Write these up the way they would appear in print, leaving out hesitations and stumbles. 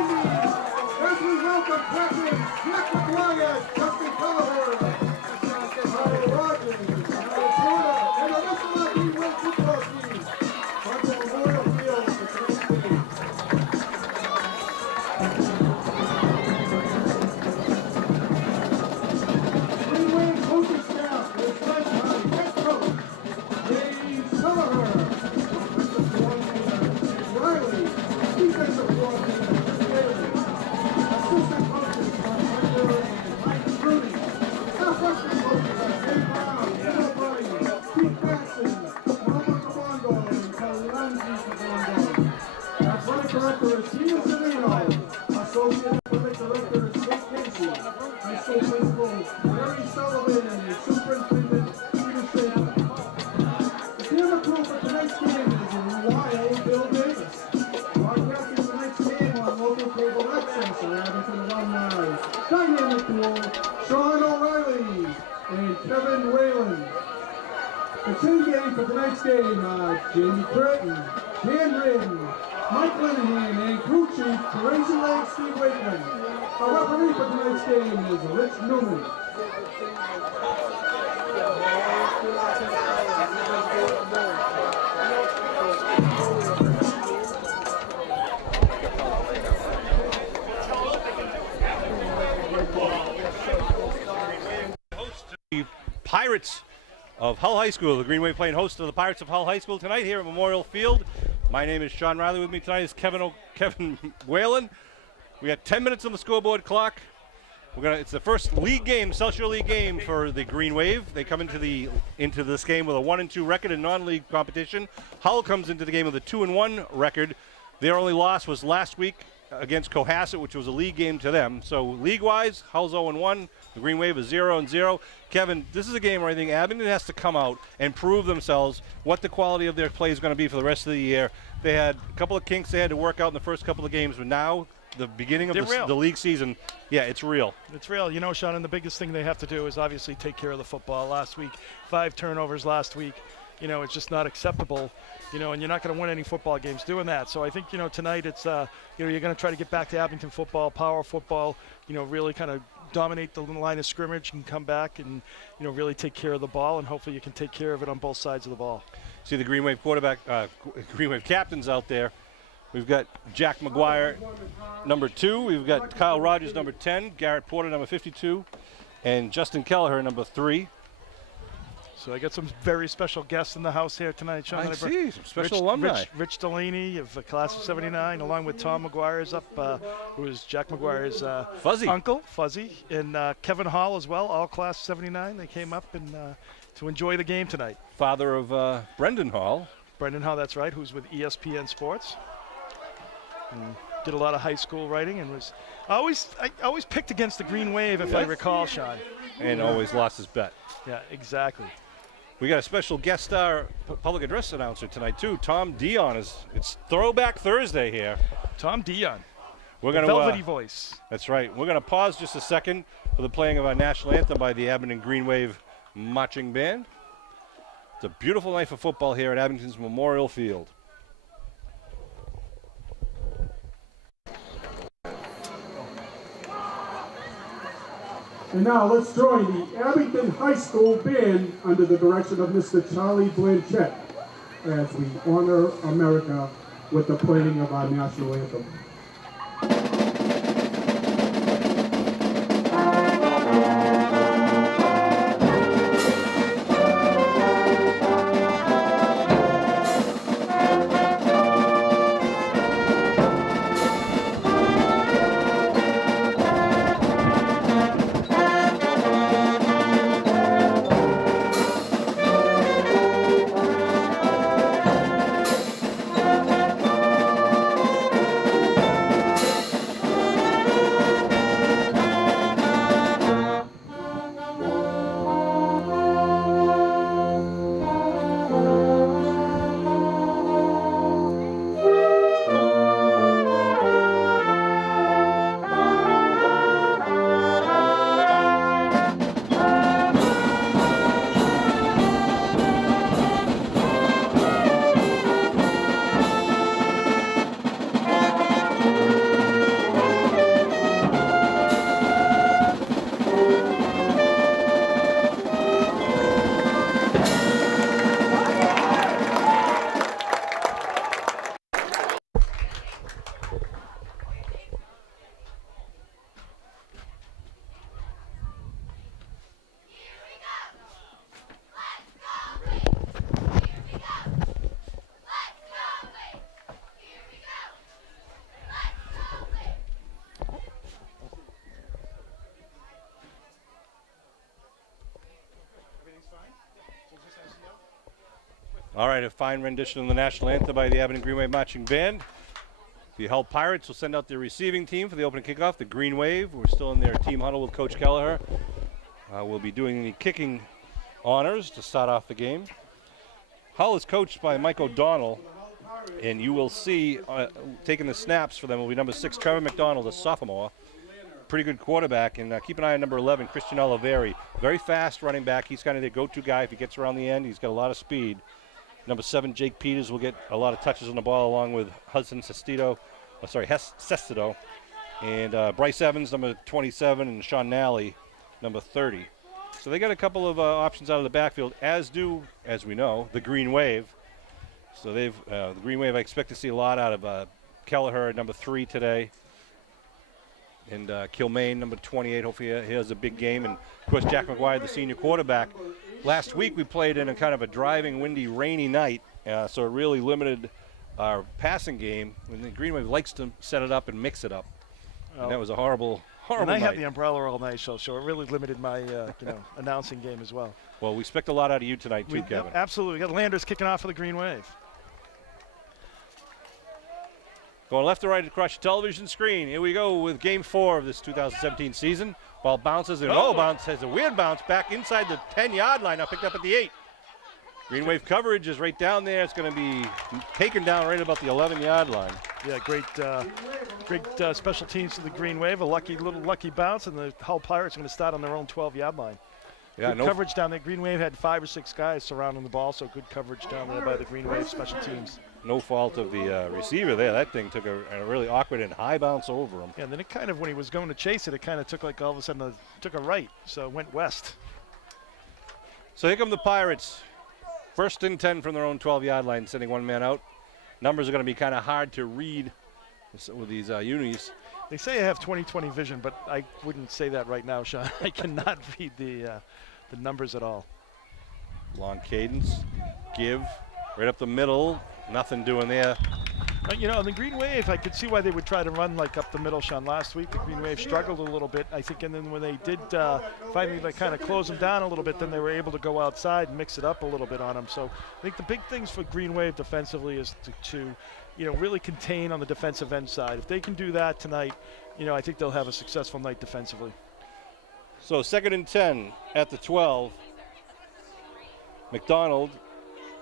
As we welcome Captain Jack McGuire, Justin Colliver, Kyle Rogers, Kyle Porter, and the rest of our Greenway football team on the Memorial Field for tonight's game. Greenway coaching staff is led by head coach James Colliver, offensive coordinator Riley, defensive coordinator assistant coaches are Hunter and Mike Rooney. Our freshman coaches are Jay Brown, Ed O'Brien, Pete Jackson, Robert Kabongo, and Kalanzi Kabongo. Athletic director is Tina Serino. Associate athletic director is Kate Casey. High school principal Mary Sullivan and superintendent Peter Shaver. The camera crew for tonight's game is Wild Bill Davis. Broadcasting tonight's game on local cable access are Abington alumni Dynamic Duo, Sean O'Reilly and Kevin Whalen. The team game for tonight's game, Jamie Curtin, Dan Ridden, Mike Linehan, and crew chief Teresa Lake, Steve Wakeman. Our referee for tonight's game is Rich Newman. The Pirates of Hull High School, the Greenway playing host to the Pirates of Hull High School tonight here at Memorial Field. My name is Sean Riley. With me tonight is Kevin Whalen. We got 10 minutes on the scoreboard clock. It's the first league game, Celsius League game for the Green Wave. They come into this game with a 1-2 record in non-league competition. Hull comes into the game with a 2-1 record. Their only loss was last week against Cohasset, which was a league game to them. So league-wise, Hull's 0-1. The Green Wave is 0-0. Kevin, this is a game where I think Abington has to come out and prove themselves what the quality of their play is going to be for the rest of the year. They had a couple of kinks they had to work out in the first couple of games, but now the beginning of the league season, yeah, it's real. It's real. You know, Sean, and the biggest thing they have to do is obviously take care of the football. Last week, 5 turnovers last week. You know, it's just not acceptable, you know, and you're not going to win any football games doing that. So I think, you know, tonight it's, you know, you're going to try to get back to Abington football, power football, you know, really kind of dominate the line of scrimmage and come back and, you know, really take care of the ball, and hopefully you can take care of it on both sides of the ball. See the Green Wave quarterback, Green Wave captains out there. We've got Jack McGuire, number 2. We've got Kyle Rogers, number 10. Garrett Porter, number 52. And Justin Kelleher, number 3. So I got some very special guests in the house here tonight, Sean. I see, some special alumni. Rich Delaney of the class of 79, along with Tom McGuire is up, who is Jack McGuire's uncle, Fuzzy, and Kevin Hall as well, all class of 79. They came up and to enjoy the game tonight. Father of Brendan Hall. Brendan Hall, that's right, who's with ESPN Sports. And did a lot of high school writing and was I always picked against the Green Wave, if I recall, Sean. And always lost his bet. Yeah, exactly. We got a special guest star public address announcer tonight too. Tom Dion it's Throwback Thursday here. Tom Dion. We're gonna velvety voice. That's right. We're gonna pause just a second for the playing of our national anthem by the Abington Green Wave marching band. It's a beautiful night for football here at Abington's Memorial Field. And now let's join the Abington High School band under the direction of Mr. Charlie Blanchett as we honor America with the playing of our national anthem. All right, a fine rendition of the national anthem by the Abington Green Wave Marching Band. The Hull Pirates will send out their receiving team for the opening kickoff. The Green Wave, we're still in their team huddle with Coach Kelleher. We'll be doing the kicking honors to start off the game. Hull is coached by Mike O'Donnell, and you will see taking the snaps for them will be number 6, Trevor McDonald, a sophomore. Pretty good quarterback, and keep an eye on number 11, Christian Oliveri. Very fast running back. He's kind of their go-to guy if he gets around the end. He's got a lot of speed. Number 7, Jake Peters, will get a lot of touches on the ball along with Hudson Sestido, Sestido. And Bryce Evans, number 27, and Sean Nally, number 30. So they got a couple of options out of the backfield, as do, as we know, the Green Wave. So they've the Green Wave, I expect to see a lot out of Kelleher, number 3 today. And Kilmaine, number 28, hopefully he has a big game. And, of course, Jack McGuire, the senior quarterback. Last week we played in a kind of a driving, windy, rainy night, so it really limited our passing game. And the Green Wave likes to set it up and mix it up. Well, and that was a horrible and I night. had the umbrella all night, so it really limited my announcing game as well. Well, we expect a lot out of you tonight, too, Kevin. Absolutely. We got Landers kicking off for the Green Wave. Going left to right across your television screen. Here we go with Game 4 of this 2017 season. Ball bounces, and bounce has a weird bounce back inside the 10-yard line. Now picked up at the 8. Green Wave coverage is right down there. It's going to be taken down right about the 11-yard line. Yeah, great special teams for the Green Wave. A lucky bounce, and the Hull Pirates are going to start on their own 12-yard line. Yeah, good coverage down there. Green Wave had 5 or 6 guys surrounding the ball, so good coverage down there by the Green Wave special teams. No fault of the receiver there. That thing took a really awkward and high bounce over him. Yeah, and then it kind of, when he was going to chase it, it kind of took like all of a sudden took a right, so it went west. So here come the Pirates. 1st and 10 from their own 12-yard line, sending one man out. Numbers are going to be kind of hard to read with these unis. They say I have 20/20 vision, but I wouldn't say that right now, Sean. I cannot read the numbers at all. Long cadence, give, right up the middle. Nothing doing there. The Green Wave, I could see why they would try to run like up the middle, Sean. Last week, the Green Wave struggled a little bit, I think, and then when they did finally kind of close them down a little bit, then they were able to go outside and mix it up a little bit on them. So I think the big things for Green Wave defensively is to really contain on the defensive end side. If they can do that tonight, I think they'll have a successful night defensively. So 2nd and 10 at the 12. McDonald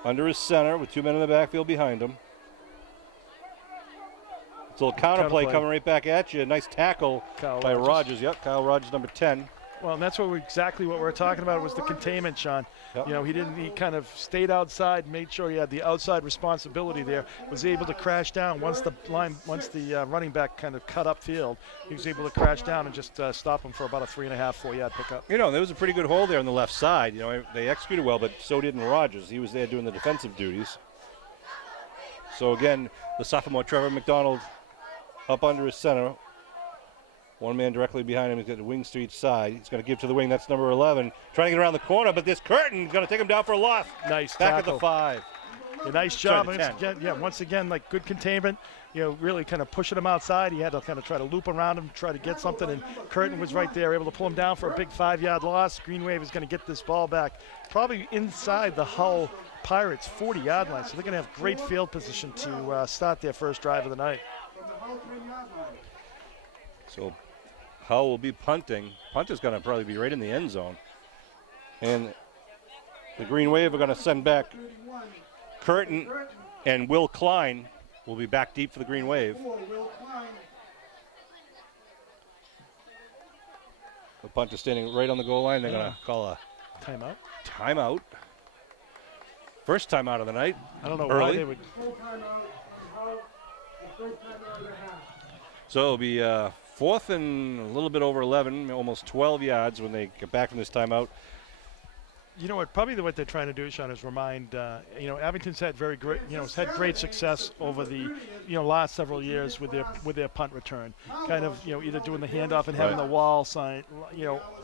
under his center with 2 men in the backfield behind him. It's a little counterplay coming right back at you. Nice tackle by Rogers. Yep, Kyle Rogers, number 10. Well, and that's exactly what we're talking about was the containment, Sean. Yep. He kind of stayed outside, made sure he had the outside responsibility there, was able to crash down once the running back kind of cut upfield. He was able to crash down and just stop him for about a 3.5, 4-yard pickup. There was a pretty good hole there on the left side. They executed well, but so didn't Rogers. He was there doing the defensive duties. So again, the sophomore Trevor McDonald up under his center. One man directly behind him. He's got the wings to each side. He's going to give to the wing. That's number 11. Trying to get around the corner, but this Curtin is going to take him down for a loss. Nice back tackle. at the 5. Nice job. Once again, like good containment. Really kind of pushing him outside. He had to kind of try to loop around him, try to get something, and Curtin was right there, able to pull him down for a big 5-yard loss. Green Wave is going to get this ball back probably inside the Hull Pirates 40-yard line, so they're going to have great field position to start their first drive of the night. So Hull will be punting. Punt is going to probably be right in the end zone. And the Green Wave are going to send back Curtin, and Will Klein will be back deep for the Green Wave. The punt is standing right on the goal line. They're going to call a timeout. First timeout of the night. I don't know early. Why they would. So it'll be 4th and a little bit over 11, almost 12 yards when they get back from this timeout. Probably what they're trying to do, Sean, is remind, Abington's had had great success over the, last several years with their punt return. Kind of, either doing the handoff and having the wall sign,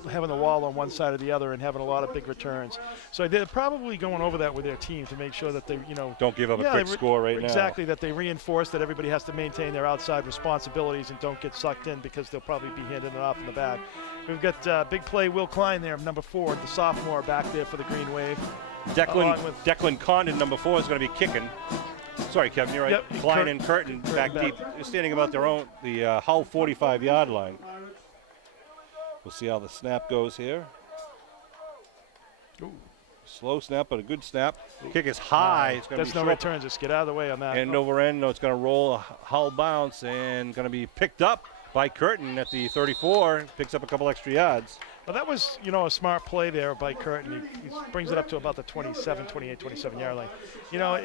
having the wall on one side or the other and having a lot of big returns. So they're probably going over that with their team to make sure that they, don't give up a quick score right now. Exactly, that they reinforce that everybody has to maintain their outside responsibilities and don't get sucked in because they'll probably be handing it off in the back. We've got big play Will Klein there, number 4, the sophomore back there for the Green Wave. Declan Condon, number 4, is going to be kicking. Sorry, Kevin, you're right. Yep, Klein and Curtin back deep. They're standing about the Hull 45-yard line. We'll see how the snap goes here. Ooh. Slow snap, but a good snap. Kick is high. It's going to be That's no return. Just get out of the way on that. End over end. No, it's going to roll a Hull bounce and going to be picked up by Curtin at the 34. Picks up a couple extra yards. Well, that was, a smart play there by Curtin. He brings it up to about the 27, 28, 27-yard line.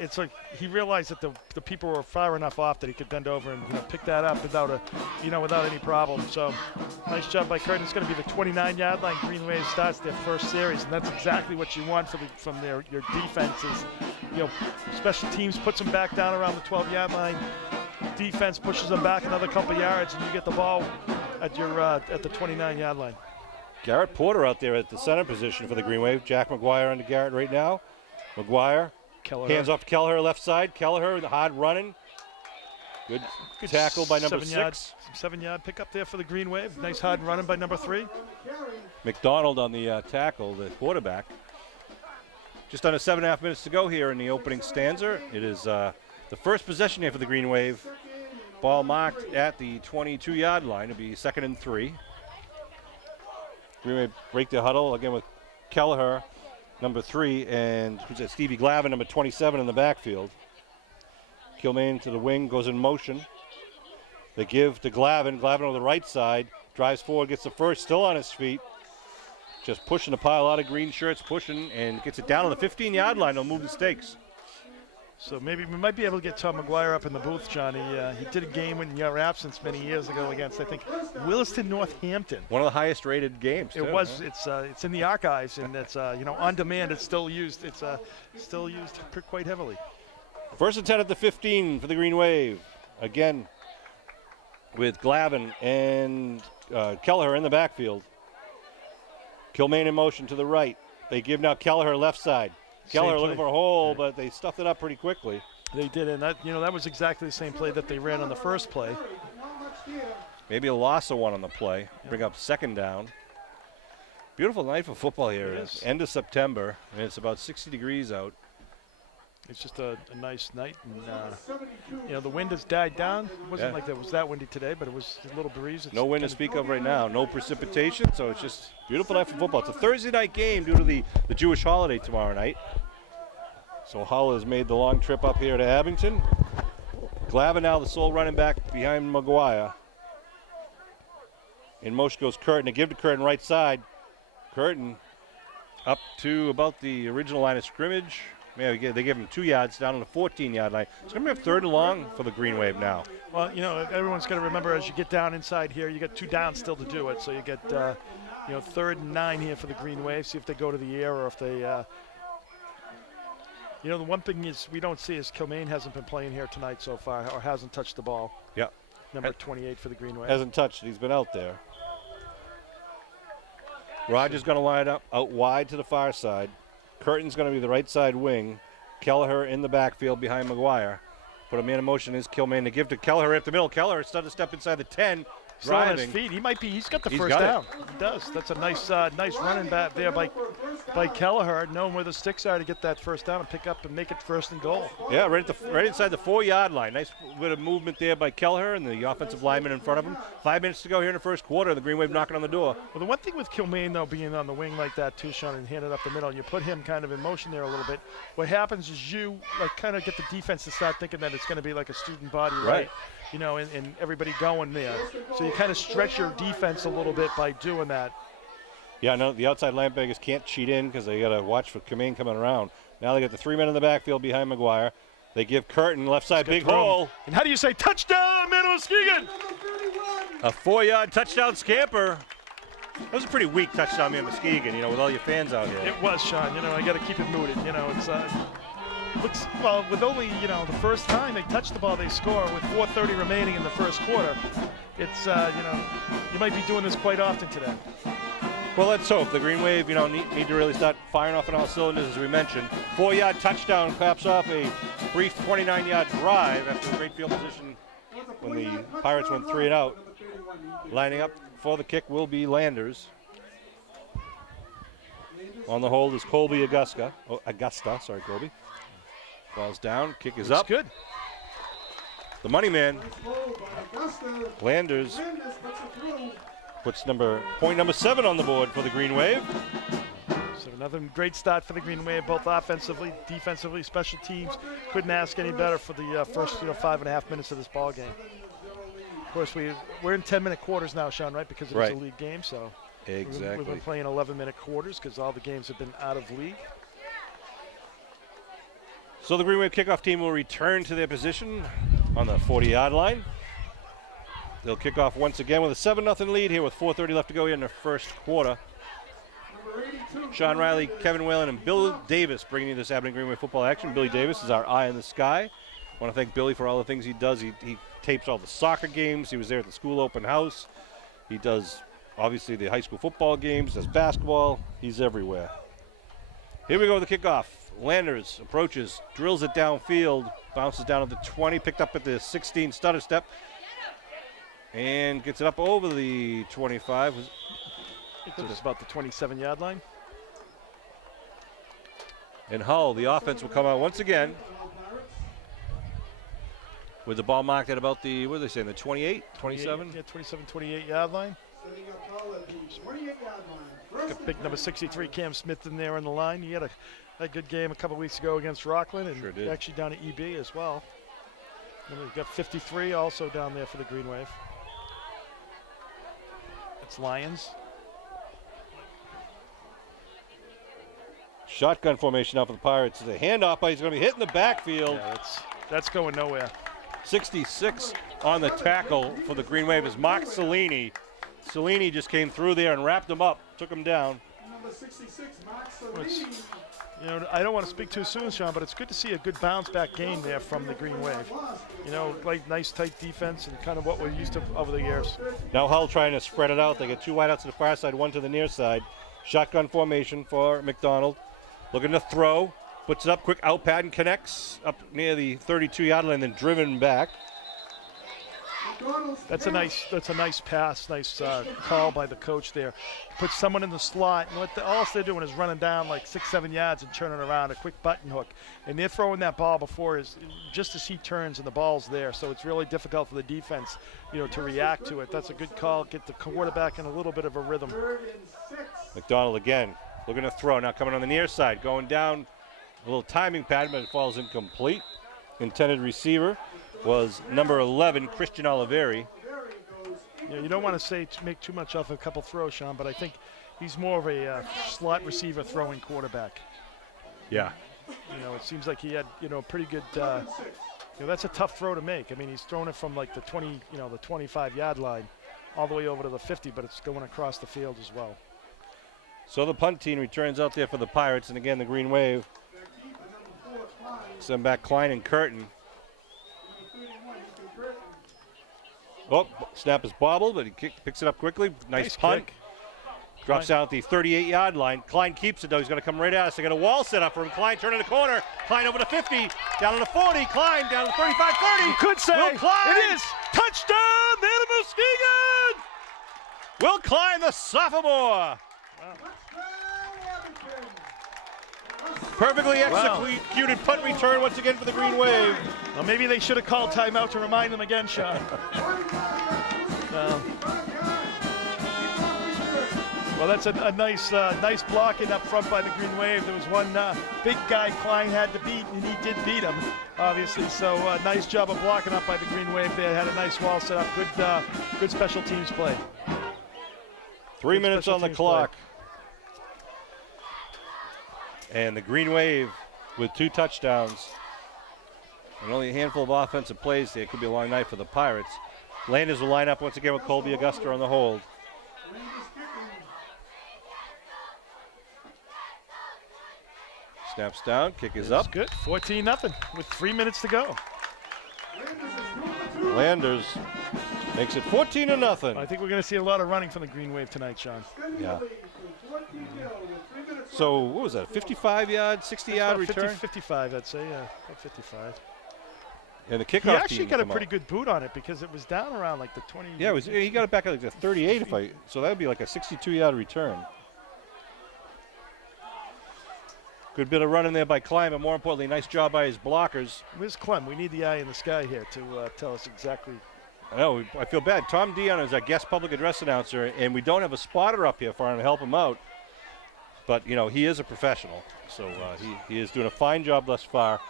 It's like he realized that the people were far enough off that he could bend over and pick that up without any problem. So, nice job by Curtin. It's going to be the 29-yard line. Green Wave starts their first series, and that's exactly what you want from your defenses. Special teams puts them back down around the 12-yard line. Defense pushes them back another couple yards, and you get the ball at the 29-yard line. Garrett Porter out there at the center position for the Green Wave. Jack McGuire under Garrett right now. McGuire hands off to Kelleher, left side. Kelleher, the hard running. Good tackle by number 6. 7-yard pickup there for the Green Wave. Nice hard running by number 3. McDonald on the tackle, the quarterback. Just under 7.5 minutes to go here in the opening stanza. It is the first possession here for the Green Wave. Ball marked at the 22-yard line. It'll be 2nd and 3. Green Wave break the huddle again with Kelleher, number 3, and Stevie Glavin, number 27 in the backfield. Kilmaine to the wing, goes in motion. They give to Glavin. Glavin on the right side, drives forward, gets the first, still on his feet. Just pushing the pile, a lot of green shirts, pushing, and gets it down on the 15-yard line. They'll move the stakes. So maybe we might be able to get Tom McGuire up in the booth, John. He did a game in your absence many years ago against, I think, Williston Northampton. One of the highest rated games. It was. Huh? It's in the archives, and it's on demand. It's still used. It's still used quite heavily. 1st and 10 at the 15 for the Green Wave. Again, with Glavin and Kelleher in the backfield. Kilmaine in motion to the right. They give now Kelleher left side. Kelleher looking for a hole, but they stuffed it up pretty quickly. They did, and that was exactly the same play that they ran on the first play. Maybe a loss of one on the play. Bring up 2nd down. Beautiful night for football here. It's end of September, and it's about 60 degrees out. It's just a nice night, and the wind has died down. It wasn't like it was that windy today, but it was a little breeze. No wind to speak of right now. No precipitation, so it's just beautiful night for football. It's a Thursday night game due to the Jewish holiday tomorrow night. So Hull has made the long trip up here to Abington. Glavin now the sole running back behind McGuire. In motion goes Curtin. They give to Curtin right side. Curtin up to about the original line of scrimmage. Yeah, they give him 2 yards down on the 14-yard line. It's going to be a 3rd and long for the Green Wave now. Well, everyone's going to remember as you get down inside here, you got 2 downs still to do it. So you get, 3rd and 9 here for the Green Wave. See if they go to the air or if they, the one thing is we don't see is Kilmaine hasn't been playing here tonight so far or hasn't touched the ball. Yeah. Number 28 for the Green Wave. Hasn't touched it. He's been out there. Rogers going to line up out wide to the far side. Curtin's going to be the right side wing. Kelleher in the backfield behind McGuire. Put a man in motion is Kilmaine to give to Kelleher at the middle. Kelleher started to step inside the 10. Still on his feet. He's got the first down. He does. That's a nice running back there by Kelleher, knowing where the sticks are to get that first down and pick up and make it 1st and goal. Yeah, right inside the 4-yard line. Nice bit of movement there by Kelleher and the offensive lineman in front of him. 5 minutes to go here in the first quarter. The Green Wave knocking on the door. Well, the one thing with Kilmaine, though, being on the wing like that too, Sean, and handed up the middle, and you put him kind of in motion there a little bit, what happens is you kind of get the defense to start thinking that it's going to be like a student body, right? And everybody going there. So you kind of stretch your defense a little bit by doing that. Yeah, no, the outside linebackers can't cheat in because they got to watch for Kilmaine coming around. Now they got the 3 men in the backfield behind McGuire. They give Curtin left side big hole. And how do you say touchdown, man, Muskegon? A 4-yard touchdown scamper. That was a pretty weak touchdown, man, Muskegon, with all your fans out here. It was, Sean. I got to keep it mooted. It's looks well with only the first time they touch the ball they score with 4:30 remaining in the first quarter. It's you might be doing this quite often today. Well, let's hope the Green Wave need to really start firing off on all cylinders, as we mentioned. 4-yard touchdown caps off a brief 29-yard drive after a great field position when the Pirates went 3 and out. Lining up for the kick will be Landers. On the hold is Colby Augusta. Sorry, Colby. Falls down. Kick is up. Good. The money man, Landers, puts point number 7 on the board for the Green Wave. So another great start for the Green Wave, both offensively, defensively, special teams. Couldn't ask any better for the first 5.5 minutes of this ball game. Of course, we're in 10-minute quarters now, Sean, right? Because it was a league game, so exactly. We've been playing 11-minute quarters because all the games have been out of league. So the Green Wave kickoff team will return to their position on the 40-yard line. They'll kick off once again with a 7-0 lead here with 4:30 left to go here in the first quarter. Sean Riley, Kevin Whalen, and Bill Davis bringing you this Abington Green Wave football action. Billy Davis is our eye in the sky. I want to thank Billy for all the things he does. He tapes all the soccer games. He was there at the school open house. He does, obviously, the high school football games, does basketball. He's everywhere. Here we go with the kickoff. Landers approaches, drills it downfield, bounces down at the 20, picked up at the 16 stutter step, and gets it up over the 25. So it's about the 27-yard line. And Hull, the offense will come out once again with the ball marked at about the, what are they saying, the 28, 27? Yeah, 27, 28-yard line. Got big number 63, Cam Smith, in there on the line. He had a good game a couple weeks ago against Rockland, and actually down at EB as well. And we've got 53 also down there for the Green Wave. It's Lions. Shotgun formation now for the Pirates. The handoff, but he's going to be hit in the backfield. Yeah, that's going nowhere. 66 on the tackle for the Green Wave is Mark Cellini. Cellini just came through there and wrapped him up, took him down. Number 66, Mark Cellini. I don't want to speak too soon, Sean, but it's good to see a good bounce-back game there from the Green Wave. Like nice, tight defense and kind of what we're used to over the years. Now Hull trying to spread it out. They get 2 wideouts to the far side, 1 to the near side. Shotgun formation for McDonald. Looking to throw, puts it up, quick out pad and connects up near the 32-yard line, then driven back. That's a nice pass, nice call by the coach there. Puts someone in the slot, and all they're doing is running down like 6-7 yards and turning around, a quick button hook. And they're throwing that ball before just as he turns and the ball's there. So it's really difficult for the defense, to react to it. That's a good call. Get the quarterback in a little bit of a rhythm. McDonald again, looking to throw. Now coming on the near side, going down, a little timing pattern, but it falls incomplete. Intended receiver was number 11, Christian Oliveri. You don't want to make too much of a couple throws, Sean, but I think he's more of a slot receiver throwing quarterback. Yeah. It seems like he had, pretty good, that's a tough throw to make. I mean, he's thrown it from like the 20, the 25-yard line all the way over to the 50, but it's going across the field as well. So the punt team returns out there for the Pirates, and again, the Green Wave send back Klein and Curtin. Oh, snap is bobbled, but he picks it up quickly. Nice punt. Kick. Drops down at the 38-yard line. Klein keeps it, though. He's going to come right at us. They got a wall set up for him. Klein turning the corner. Klein over to 50. Down to the 40. Klein down to 35, 30. You could say Will Klein. It is. Touchdown, man of Muskegon! Will Klein, the sophomore. Wow. Perfectly executed punt return once again for the Green Wave. Well, maybe they should have called timeout to remind them again, Sean. Well, that's a nice blocking up front by the Green Wave. There was one big guy Klein had to beat, and he did beat him, obviously. So nice job of blocking up by the Green Wave. They had a nice wall set up. Good special teams play. 3 minutes on the clock. And the Green Wave with 2 touchdowns and only a handful of offensive plays there. It could be a long night for the Pirates. Landers will line up once again with Colby Augusta on the hold. Snaps down, kick is up. Good, 14-0 with 3 minutes to go. Landers makes it 14-0. I think we're going to see a lot of running from the Green Wave tonight, Sean. Yeah. So what was that, 55-yard, 60-yard return? 55, I'd say, yeah, 55. And the kickoff He actually team got a come pretty out. good boot on it because it was down around like the 20. Yeah, he got it back at like the 38 so that would be like a 62-yard return. Good bit of running there by Klein, but more importantly, nice job by his blockers. Where's Clem? We need the eye in the sky here to tell us exactly. I know, I feel bad. Tom Dion is our guest public address announcer, and we don't have a spotter up here for him to help him out. But, you know, he is a professional, so he is doing a fine job thus far.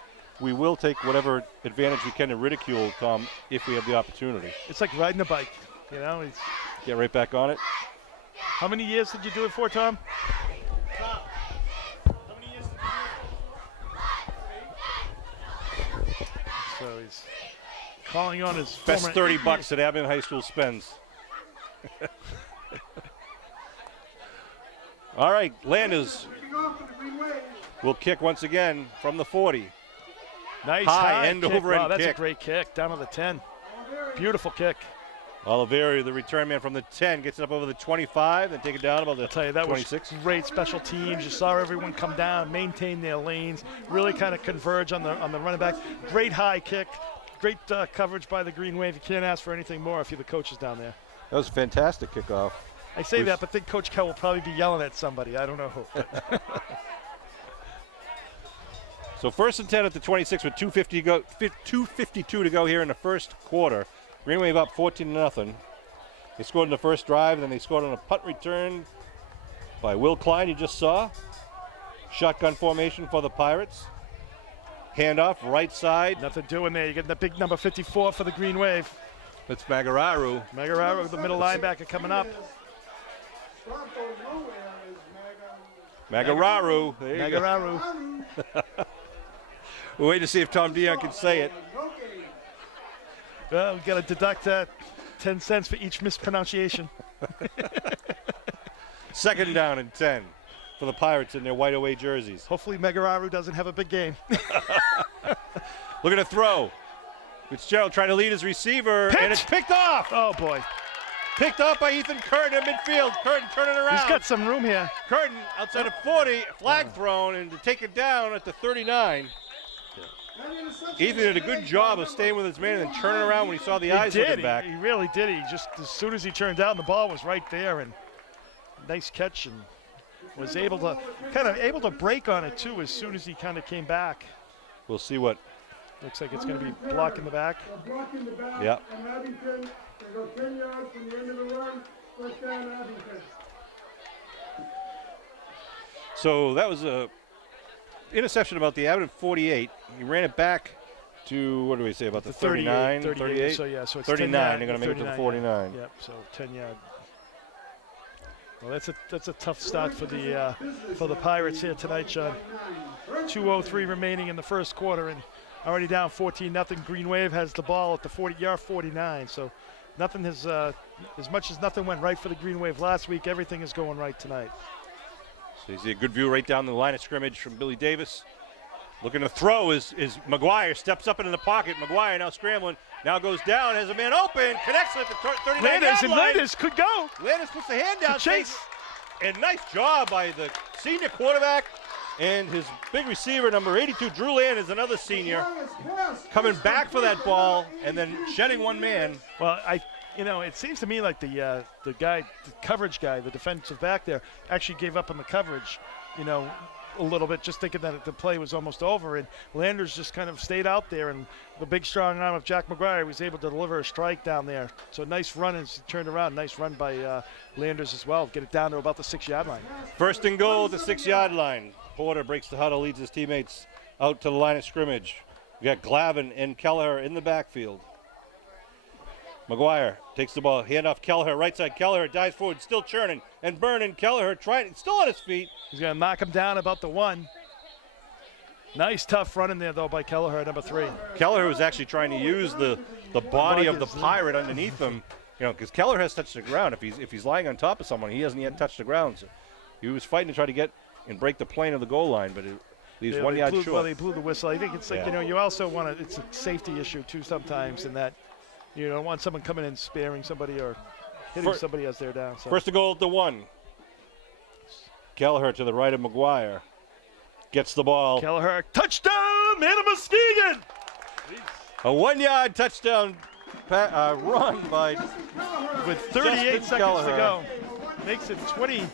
We will take whatever advantage we can to ridicule Tom if we have the opportunity. It's like riding a bike, you know. Get right back on it. How many years did you do it for, Tom? So he's calling on his Best former 30 bucks that Abington High School spends. All right, Landers will kick once again from the 40. Nice high end kick. over Wow, end that's kick. a great kick down to the 10. Beautiful kick. Oliveri, the return man from the 10, gets it up over the 25, then take it down about the I'll tell you, that 26. was great special teams. You saw everyone come down, maintain their lanes, really kind of converge on the running back. Great high kick, great coverage by the Green Wave. You can't ask for anything more if you're the coaches down there. That was a fantastic kickoff. I say that, but think Coach Kell will probably be yelling at somebody. I don't know who. So 1st and 10 at the 26 with 2:52 to go here in the first quarter. Green Wave up 14-0. They scored in the first drive, and then they scored on a punt return by Will Klein, you just saw. Shotgun formation for the Pirates. Handoff, right side. Nothing doing there. You're getting the big number 54 for the Green Wave. That's Magararu. Magararu, the middle linebacker, coming up. Magararu. There you go. Magararu. We'll wait to see if Tom Dion can say it. Well, we've got to deduct 10 cents for each mispronunciation. 2nd down and 10 for the Pirates in their white away jerseys. Hopefully Megararu doesn't have a big game. Looking to throw. Fitzgerald trying to lead his receiver, and it's picked off. Oh, boy. Picked off by Ethan Curtin in midfield. Curtin turning around. He's got some room here. Curtin outside of 40, flag thrown, and to take it down at the 39. Ethan did a good job of staying with his man and turning around when he saw the eyes looking back. He really did. He just, as soon as he turned down, the ball was right there, and nice catch, and was able to break on it too as soon as he kind of came back. We'll see what. Looks like it's going to be blocking the back. Blocking the back. Yeah. And Abington, they go 10 yards from the end of the run. First down, Abington. So that was a interception about the Abington 48. He ran it back to, what do we say, about the 39, 38? So, yeah, so it's 39. 10 They're going to make it to the 49. Yep, so 10 yard. Well, that's a tough start for the Pirates here tonight, John. 2:03 remaining in the first quarter, and already down 14-0. Green Wave has the ball at the 40-yard 49. So nothing has, as much as nothing went right for the Green Wave last week, everything is going right tonight. So you see a good view right down the line of scrimmage from Billy Davis. Looking to throw is McGuire, steps up into the pocket. McGuire now scrambling, now goes down, has a man open, connects it at the 39-yard line. Landers could go. Landers puts the hand down. Chase. And nice job by the senior quarterback and his big receiver, number 82, Drew Landers, another senior, coming back for that ball and then shedding one man. Well, it seems to me like the coverage guy, the defensive back there, actually gave up on the coverage, a little bit, just thinking that the play was almost over, and Landers just kind of stayed out there, and the big strong arm of Jack McGuire was able to deliver a strike down there. So nice run as he turned around. Nice run by Landers as well. Get it down to about the 6-yard line. 1st and goal at the 6-yard line. Porter breaks the huddle, leads his teammates out to the line of scrimmage. We got Glavin and Kelleher in the backfield. McGuire takes the ball, hand off Kelleher, right side. Kelleher dives forward, still churning and burning. Kelleher still on his feet. He's going to knock him down about the 1. Nice tough run in there though by Kelleher, number 3. Kelleher was actually trying to use the body of the Pirate underneath him, because Kelleher has touched the ground. If he's lying on top of someone, he hasn't yet touched the ground. So he was fighting to try to get and break the plane of the goal line, but he's 1 yard short. Well, they blew the whistle. I think it's like, you also want to, it's a safety issue too sometimes, in that you don't want someone coming in sparing somebody or hitting somebody as they're down. So. 1st and goal at the 1. Kelleher to the right of McGuire. Gets the ball. Kelleher, touchdown, man of Muskegon! A 1-yard touchdown run by with 38 Justin seconds Kelleher. to go. Makes it 20.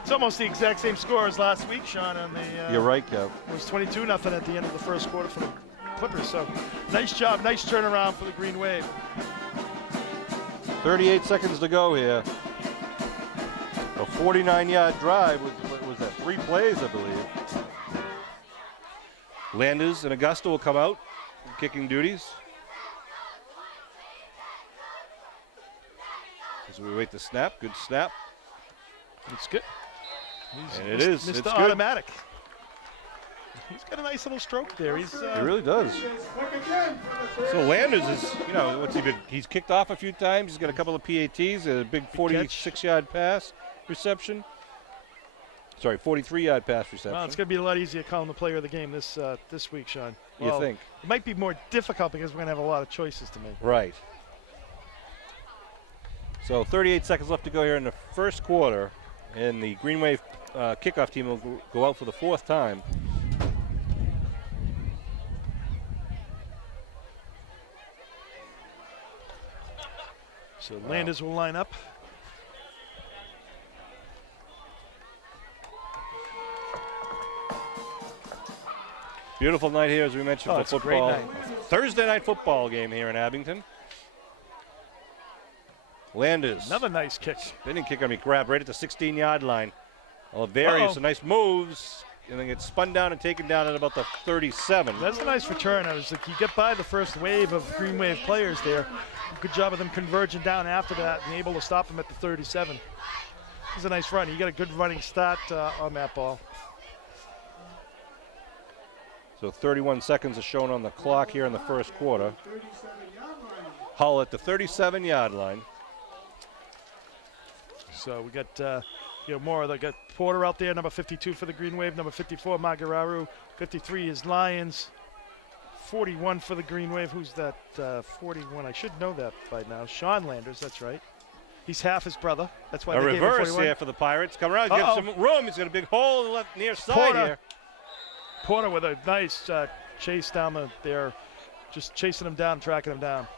It's almost the exact same score as last week, Sean. On the You're right, Kev. It was 22-0 at the end of the first quarter for the Clippers. So nice job, nice turnaround for the Green Wave. 38 seconds to go here. A 49-yard drive with, what was that, 3 plays, I believe. Landers and Augusta will come out, kicking duties. As we wait the snap, good snap. It's good. And it is. Mr. It's good. Automatic. He's got a nice little stroke there. He really does. So Landers is, you know, what's he been? He's kicked off a few times. He's got a couple of PATs, a big 46-yard pass reception. Sorry, 43-yard pass reception. Well, it's going to be a lot easier calling the player of the game this week, Sean. You think? It might be more difficult because we're going to have a lot of choices to make. Right. So 38 seconds left to go here in the first quarter, and the Green Wave kickoff team will go out for the 4th time. So Landers will line up. Beautiful night here, as we mentioned, for it's a football. great night. Thursday night football game here in Abington. Landers. Another nice kick. Spinning kick on me, grabbed right at the 16-yard line. Various nice moves, and then gets spun down and taken down at about the 37. That's a nice return. I was like, you get by the first wave of Green Wave players there. Good job of them converging down after that and able to stop him at the 37. It was a nice run. He got a good running start on that ball. So 31 seconds are shown on the clock here in the first quarter. Hull at the 37-yard line. So we got more. They got Porter out there, number 52 for the Green Wave, number 54 Magararu, 53 is Lions, 41 for the Green Wave. Who's that? 41. I should know that by now. Sean Landers. That's right. He's half his brother. That's why A they gave him reverse 41. here for the Pirates. Come around, give some room. He's got a big hole in the left near side Porter. here. Porter with a nice chase down there, just chasing him down, tracking him down.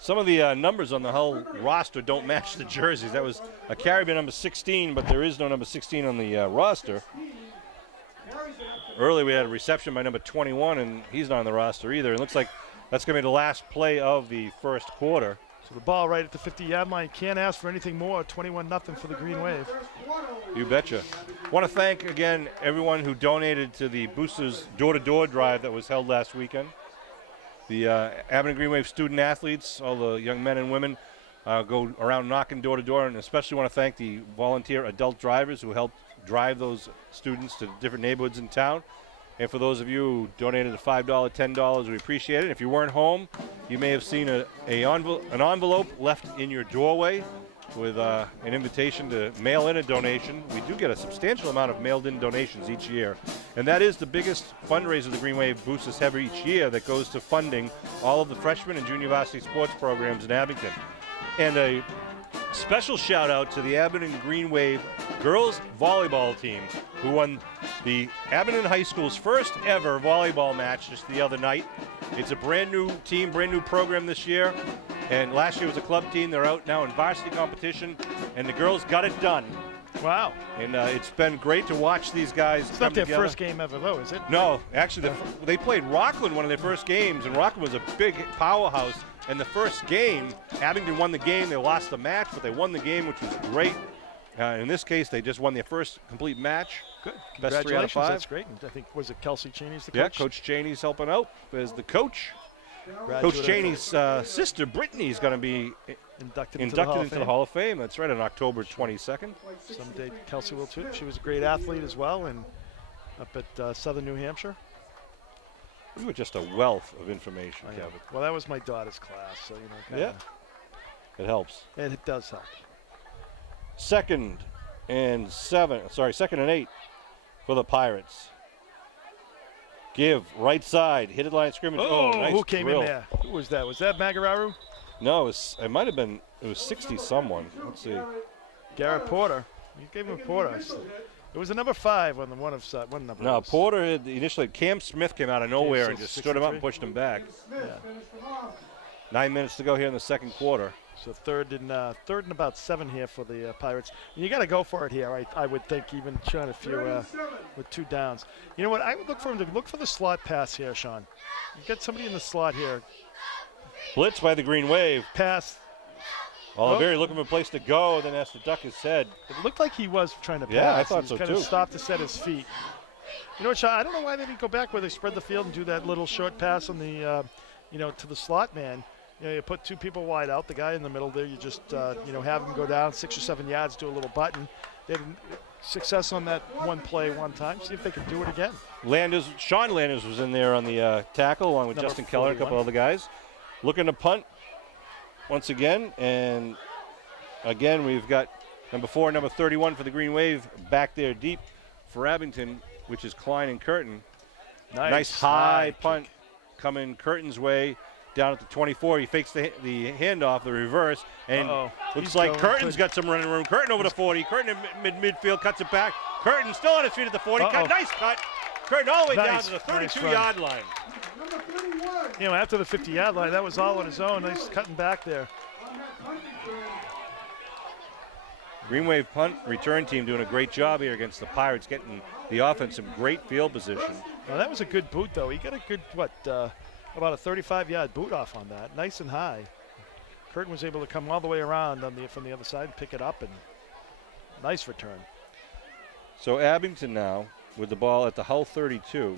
Some of the numbers on the Hull roster don't match the jerseys. That was a carry by number 16, but there is no number 16 on the roster. Earlier we had a reception by number 21, and he's not on the roster either. It looks like that's going to be the last play of the first quarter. So the ball right at the 50-yard line. Can't ask for anything more. 21-0 for the Green Wave. You betcha. Want to thank again everyone who donated to the Boosters door-to-door drive that was held last weekend. The Abington Green Wave student athletes, all the young men and women, go around knocking door to door, and especially want to thank the volunteer adult drivers who helped drive those students to different neighborhoods in town. And for those of you who donated a $5, $10, we appreciate it. If you weren't home, you may have seen an envelope left in your doorway with an invitation to mail in a donation. We do get a substantial amount of mailed-in donations each year. And that is the biggest fundraiser the Green Wave Boosters have each year that goes to funding all of the freshman and junior varsity sports programs in Abington. And a special shout out to the Abington Green Wave girls volleyball team who won the Abington High School's first ever volleyball match just the other night. It's a brand new team, brand new program this year. And last year was a club team. They're out now in varsity competition, and the girls got it done. Wow. And it's been great to watch these guys It's come not their together. first game ever, though, is it? No, actually, they played Rockland one of their first games, and Rockland was a big powerhouse. And the first game, Abington won the game. They lost the match, but they won the game, which was great. In this case, they just won their first complete match. Good. Best 3 out of 5. That's great. And I think, was it Kelsey Cheney's the coach? Yeah, Coach Cheney's helping out as the coach. Graduate Coach Cheney's sister, Brittany, is going to be inducted into the Hall of Fame. That's right, on October 22nd. Someday Kelsey will too. She was a great athlete as well, and up at Southern New Hampshire. You were just a wealth of information, Kevin. Well, that was my daughter's class, so Yeah, it helps. And it does help. 2nd and 8 for the Pirates. Give right side, hit it line of scrimmage. Oh, nice who came drill. in there? Who was that? Was that Magararu? No, it might have been. It was 60 someone. Let's see. Garrett Porter. You gave him a Porter. It was a number 5 on the one number. No, was. Porter initially, Cam Smith came out of nowhere and just stood him up and 63. pushed him back. Smith finished him off. 9 minutes to go here in the second quarter. So third and about 7 here for the Pirates. And you got to go for it here. I would think, even Sean, if you're with 2 downs. You know what? I would look for him to look for the slot pass here, Sean. You get somebody in the slot here. Blitz by the Green Wave. Pass. Oliveri looking for a place to go, then has to duck his head. It looked like he was trying to pass. Yeah, I thought He so kind too. of stopped to set his feet. You know what, Sean? I don't know why they didn't go back where they spread the field and do that little short pass on the, to the slot man. You know, you put 2 people wide out, the guy in the middle there, you just, have him go down 6 or 7 yards, do a little button. They had success on that one play one time. See if they can do it again. Sean Landers was in there on the tackle along with Number Justin Keller and a couple 41. other guys. Looking to punt once again. And again, we've got number 4, number 31 for the Green Wave back there deep for Abington, which is Klein and Curtin. Nice high punt coming Curtin's way. Down at the 24, he fakes the handoff, the reverse, and looks He's like going Curtin's good. got some running room. Curtin over to 40. Curtin in midfield cuts it back. Curtin still on his feet at the 40. Nice cut. Curtin all the way down to the 32-yard line. Number 31. You know, after the 50-yard line, that was all on his own. Nice cutting back there. On that punt return. Green Wave punt return team doing a great job here against the Pirates, getting the offense in great field position. Now, that was a good boot, though. He got a good, about a 35-yard boot off on that. Nice and high. Curtin was able to come all the way around from the other side and pick it up, and nice return. So Abington now with the ball at the Hull 32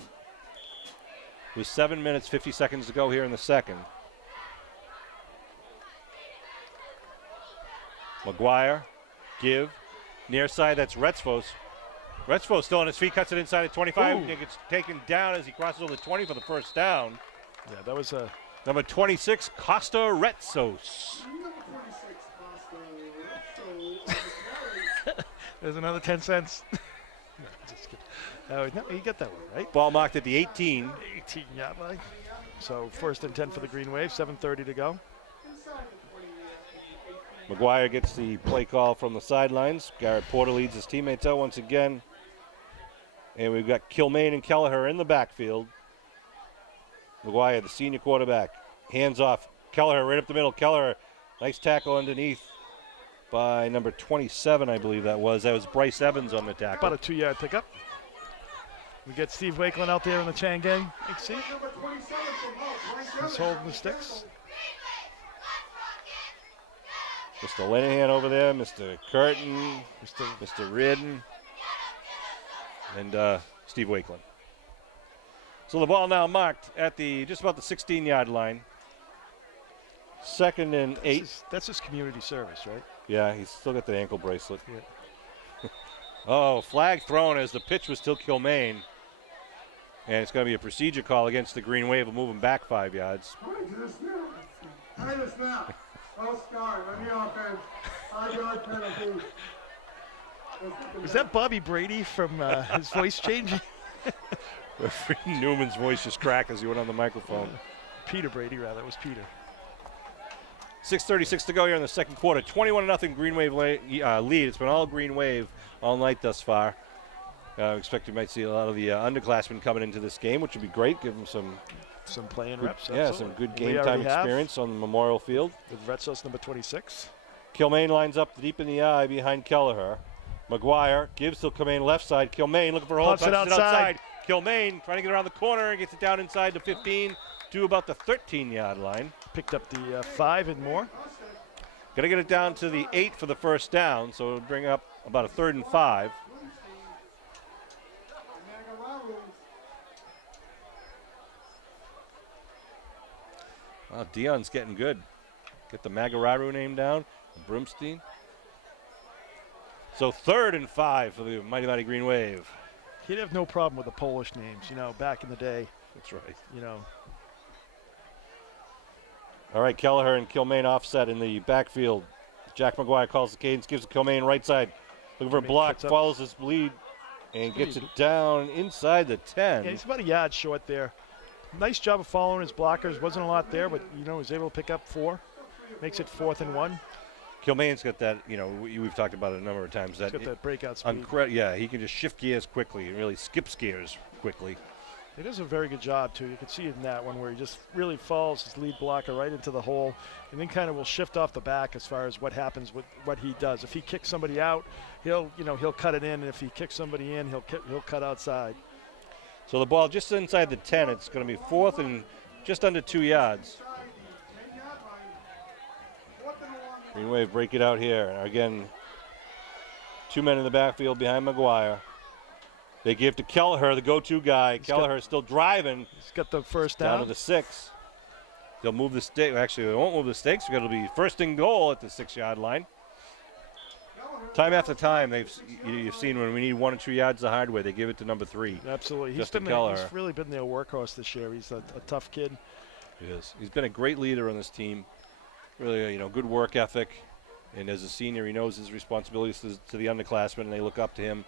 with 7 minutes, 50 seconds to go here in the second. McGuire, give, near side, that's Retzfos. Retzfos still on his feet, cuts it inside at 25. Ooh. It gets taken down as he crosses over the 20 for the first down. Yeah, that was a Number 26, Costa Retzos. Number 26, Costa. there's another 10 cents. No, just kidding. No, you got that one, right? Ball marked at the 18. 18-yard line. So first and 10 for the Green Wave, 7:30 to go. McGuire gets the play call from the sidelines. Garrett Porter leads his teammates out once again. And we've got Kilmaine and Kelleher in the backfield. McGuire, the senior quarterback, hands off. Kelleher right up the middle. Kelleher, nice tackle underneath by number 27, I believe that was. That was Bryce Evans on the tackle. About a 2-yard pickup. We get Steve Wakeland out there in the chain gang. You can see Number 27 from Hull, Bryce he's Evans. holding the sticks. Mr. Linehan over there, Mr. Curtin, Mr. Reardon, and Steve Wakeland. So the ball now marked at just about the 16-yard line. 2nd and 8. That's his community service, right? Yeah, he's still got the ankle bracelet. Yeah. Oh, flag thrown as the pitch was still Kilmaine. And it's going to be a procedure call against the Green Wave. We'll move him back 5 yards. Right to the snap. Right to the snap. False start on the offense. 5-yard penalty. Was that Bobby Brady from his voice changing? Referee Newman's voice just cracked as he went on the microphone. Peter Brady, rather. It was Peter. 6:36 to go here in the second quarter. 21-0 Green Wave lead. It's been all Green Wave all night thus far. I expect you might see a lot of the underclassmen coming into this game, which would be great. Give them Some playing good, reps. yeah, absolutely. some good We game already time have experience on the Memorial Field. with Retzos number 26. Kilmaine lines up deep in the eye behind Kelleher. McGuire gives to Kilmaine left side. Kilmaine looking for a hole. Punts it punches outside. Kilmaine trying to get around the corner. Gets it down inside the 15 to about the 13-yard line. Picked up the 5 and more. Got to get it down to the 8 for the first down, so it'll bring up about a 3rd and 5. Wow, Dion's getting good. Get the Magararu name down. Broomstein. So 3rd and 5 for the Mighty Mighty Green Wave. He'd have no problem with the Polish names, back in the day, That's right. All right, Kelleher and Kilmaine offset in the backfield. Jack McGuire calls the cadence, gives it to Kilmaine right side. Looking for a Kilmaine block, cuts up. follows his lead, and gets it down inside the 10. Yeah, he's about a yard short there. Nice job of following his blockers. Wasn't a lot there, but, was able to pick up 4. Makes it 4th and 1. Kilmain's got that, we've talked about it a number of times. He's got that breakout speed. Yeah, he can just shift gears quickly and really skips gears quickly. He does a very good job, too. You can see it in that one where he just really falls his lead blocker right into the hole and then kind of will shift off the back as far as what happens with what he does. If he kicks somebody out, he'll cut it in, and if he kicks somebody in, he'll cut outside. So the ball just inside the 10. It's going to be 4th and just under 2 yards. Green Wave break it out here. And again, 2 men in the backfield behind McGuire. They give to Kelleher, the go-to guy. Kelleher is still driving. He's got the first down. Down to the 6. They'll move the stake. Actually, they won't move the stakes because it'll be 1st and goal at the 6-yard line. Time after time, you've seen when we need 1 or 2 yards the hard way, they give it to number 3. Absolutely. He's really been their workhorse this year. He's a tough kid. He is. He's been a great leader on this team. Really, good work ethic. And as a senior, he knows his responsibilities to the underclassmen, and they look up to him.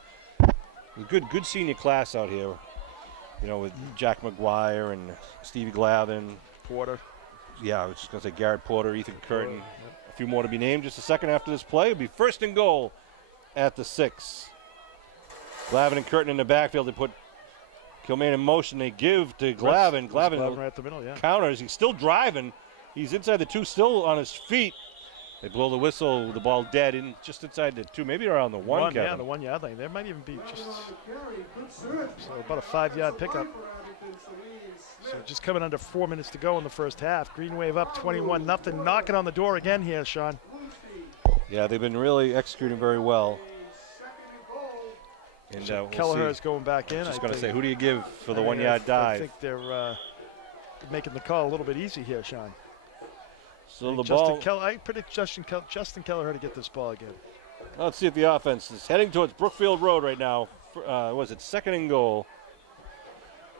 A good senior class out here, with Jack McGuire and Stevie Glavin. Porter. Yeah, I was just going to say Garrett Porter, Ethan Curtin. Yep. A few more to be named just a second after this play. It'll be 1st and goal at the 6. Glavin and Curtin in the backfield. They put Kilmain in motion. They give to Glavin. Glavin right at the middle, yeah. Counters. He's still driving. He's inside the 2, still on his feet. They blow the whistle, the ball dead, just inside the 2, maybe around the 1, Kevin. Yeah, the 1-yard line. There might even be just about a 5-yard pickup. So just coming under 4 minutes to go in the first half. Green Wave up 21-0, knocking on the door again here, Sean. Yeah, they've been really executing very well. And so Kelleher is going back in. I was just going to say, who do you give for the 1-yard dive? I think they're making the call a little bit easy here, Sean. So the ball. I predict Justin Kelleher to get this ball again. Let's see if the offense is heading towards Brookfield Road right now. Was it 2nd and goal?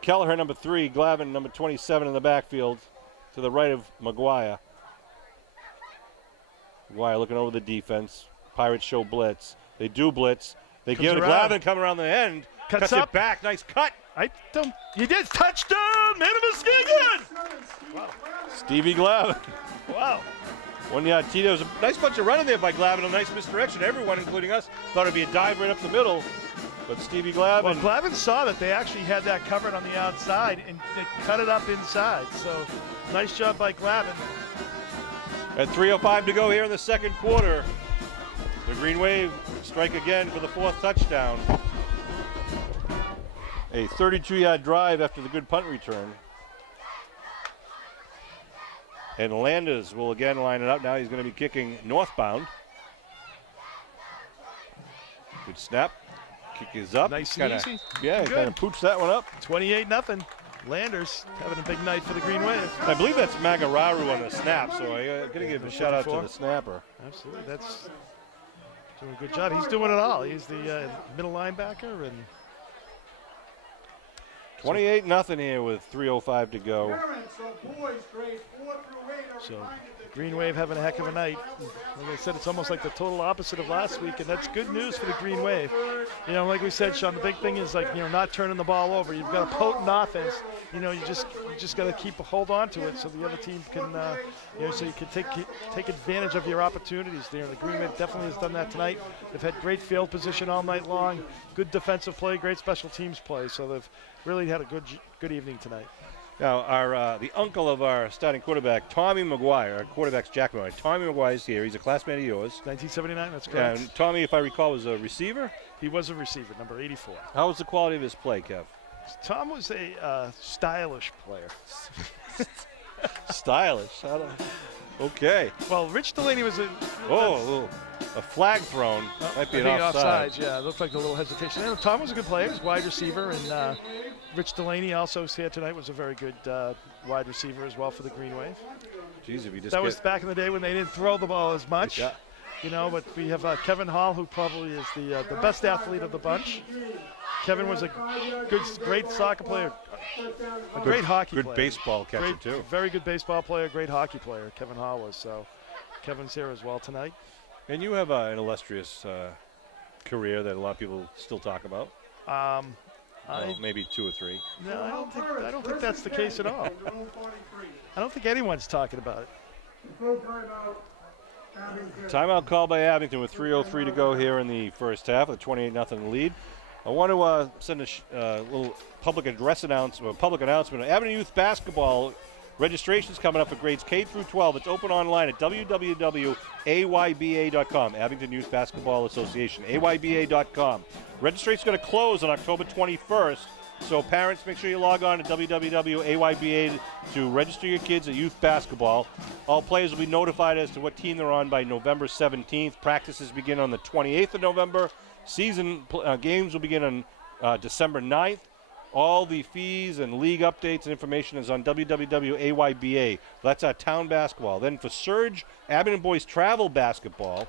Kelleher, number 3. Glavin, number 27 in the backfield to the right of McGuire. McGuire looking over the defense. Pirates show blitz. They do blitz. They give it to Glavin, coming around the end. Cuts it back. Nice cut. You did. Touchdown. Man of Muskegon. Wow. Stevie Glavin. Wow. 1-yard TD. There was a nice bunch of running there by Glavin. A nice misdirection. Everyone, including us, thought it'd be a dive right up the middle. But Stevie Glavin. Well, Glavin saw that they actually had that covered on the outside, and they cut it up inside. So nice job by Glavin. At 3:05 to go here in the 2nd quarter. The Green Wave strike again for the 4th touchdown. A 32-yard drive after the good punt return. And Landers will again line it up. Now he's going to be kicking northbound. Good snap. Kick is up. Nice and easy. Yeah, kind of pooched that one up. 28-0. Landers having a big night for the Green Wave. I believe that's Magararu on the snap, so I got to give a shout out to the snapper. Absolutely. That's doing a good job. He's doing it all. He's the middle linebacker. And 28-0 here with 3:05 to go. So Green Wave having a heck of a night. Like I said, it's almost like the total opposite of last week, and that's good news for the Green Wave. Like we said, Sean, the big thing is not turning the ball over. You've got a potent offense. You just got to hold on to it so the other team can, so you can take advantage of your opportunities there. The Green Wave definitely has done that tonight. They've had great field position all night long, good defensive play, great special teams play. So they've really had a good evening tonight. Now, the uncle of our starting quarterback, Tommy McGuire, our quarterback's Jack McGuire. Tommy McGuire's here. He's a classmate of yours. 1979, that's correct. And Tommy, if I recall, was a receiver? He was a receiver, number 84. How was the quality of his play, Kev? Tom was a stylish player. Stylish? Okay. Well, Rich Delaney was a flag thrown. Might be an offside. Yeah, it looked like a little hesitation. And Tom was a good player. He was a wide receiver, and Rich Delaney also here tonight was a very good wide receiver as well for the Green Wave. Jeez, if you just that was back in the day when they didn't throw the ball as much. Yeah. But we have Kevin Hall, who probably is the best athlete of the bunch. Kevin was a great soccer player, a great hockey player. Good baseball catcher, too. Very good baseball player, great hockey player, Kevin Hall was. So Kevin's here as well tonight. And you have an illustrious career that a lot of people still talk about. Maybe 2 or 3. No, I don't think that's the case at all. I don't think anyone's talking about it. Timeout called by Abington with 3:03 to go here in the first half, with a 28-0 lead. I want to send a little public announcement. Abington Youth Basketball registration's coming up for grades K through 12. It's open online at www.ayba.com. Abington Youth Basketball Association, ayba.com. Registration's going to close on October 21st. So parents, make sure you log on to www.ayba to register your kids at youth basketball. All players will be notified as to what team they're on by November 17th. Practices begin on the 28th of November. Season games will begin on December 9th. All the fees and league updates and information is on www.ayba. That's our town basketball. Then for Surge, Abington Boys Travel Basketball,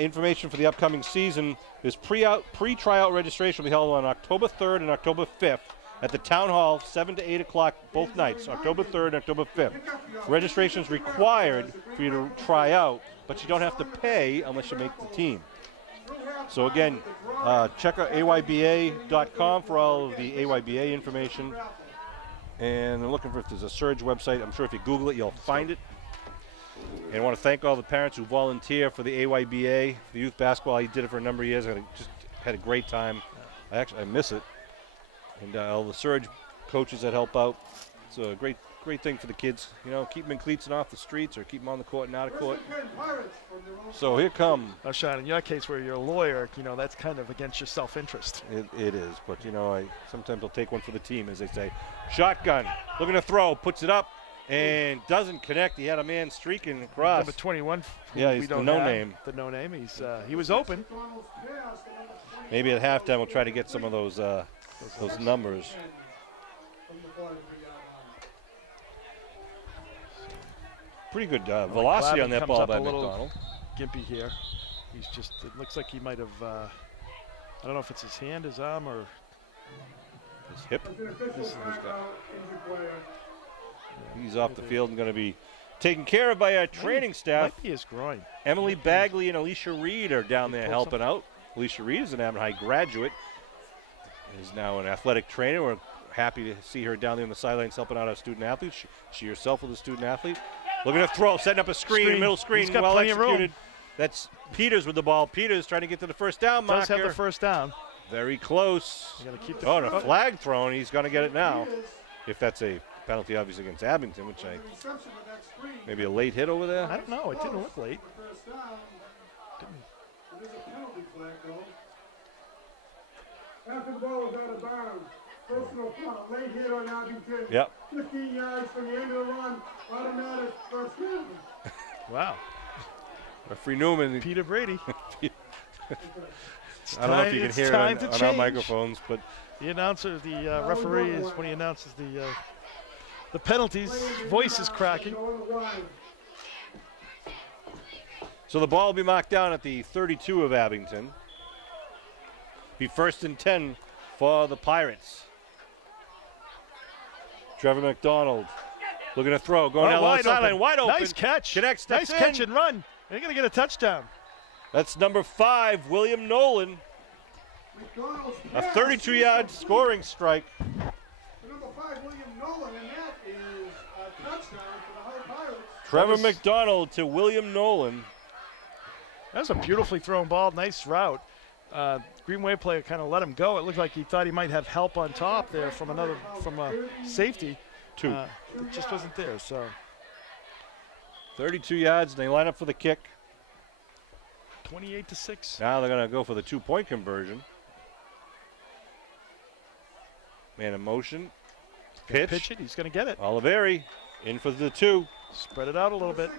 information for the upcoming season is pre-tryout registration will be held on October 3rd and October 5th at the Town Hall, 7 to 8 o'clock both nights, October 3rd and October 5th. Registration is required for you to try out, but you don't have to pay unless you make the team. So again, check out ayba.com for all of the AYBA information. And I'm looking for if there's a Surge website. I'm sure if you Google it, you'll find it. And I want to thank all the parents who volunteer for the AYBA, the youth basketball. I did it for a number of years. I just had a great time. I miss it. And all the Surge coaches that help out. It's a great thing for the kids. You know, keep them in cleats and off the streets, or keep them on the court and out of court. So here come. Now, Sean, in your case where you're a lawyer, you know, that's kind of against your self-interest. It is, but you know, sometimes I'll take one for the team, as they say. Shotgun, looking to throw, puts it up, and doesn't connect. He had a man streaking across. Number 21. Yeah, he's the no-name. The no-name. He was open. Maybe at halftime we'll try to get some of those numbers. Pretty good velocity on that ball by McDonald. Gimpy here. He's just, it looks like he might have, I don't know if it's his hand, his arm, or his hip. He's off the field and going to be taken care of by our training staff. Might be his groin. Emily Bagley and Alicia Reed are down there helping out. Alicia Reed is an Abington High graduate. Is now an athletic trainer. We're happy to see her down there on the sidelines helping out our student athletes. She herself was a student athlete. Looking to throw, setting up a screen. Middle screen, well executed. That's Peters with the ball. Peters trying to get to the first down marker. Does have the first down. Very close. Keep and a flag thrown. He's going to get it now. If that's a penalty, obviously, against Abington, which maybe a late hit over there. I don't know. It didn't look late. After the ball was out of bounds. Personal foul, late hit on Abington. Yep. 15 yards from the end of the run. Automatic first down. Wow. Referee Newman. Peter Brady. I don't know if you can hear it on our microphones, but the announcer, the referee, is when he announces the penalties. Voice is cracking. So the ball will be marked down at the 32 of Abington. Be 1st and 10 for the Pirates. Trevor McDonald looking to throw, going down the sideline, wide open. Nice catch. Connects, nice catch and run. They're going to get a touchdown. That's number 5, William Nolan. A 32-yard scoring strike. Number 5, William Nolan, and that is a touchdown for the High Pirates. Trevor McDonald to William Nolan. That was a beautifully thrown ball. Nice route. Green Wave player kind of let him go. It looked like he thought he might have help on top there from a safety. Two. It just wasn't there. So 32 yards, and they line up for the kick. 28-6. Now they're going to go for the 2-point conversion. Man in motion. Pitch it. He's going to get it. Oliveri in for the 2. Spread it out a little bit.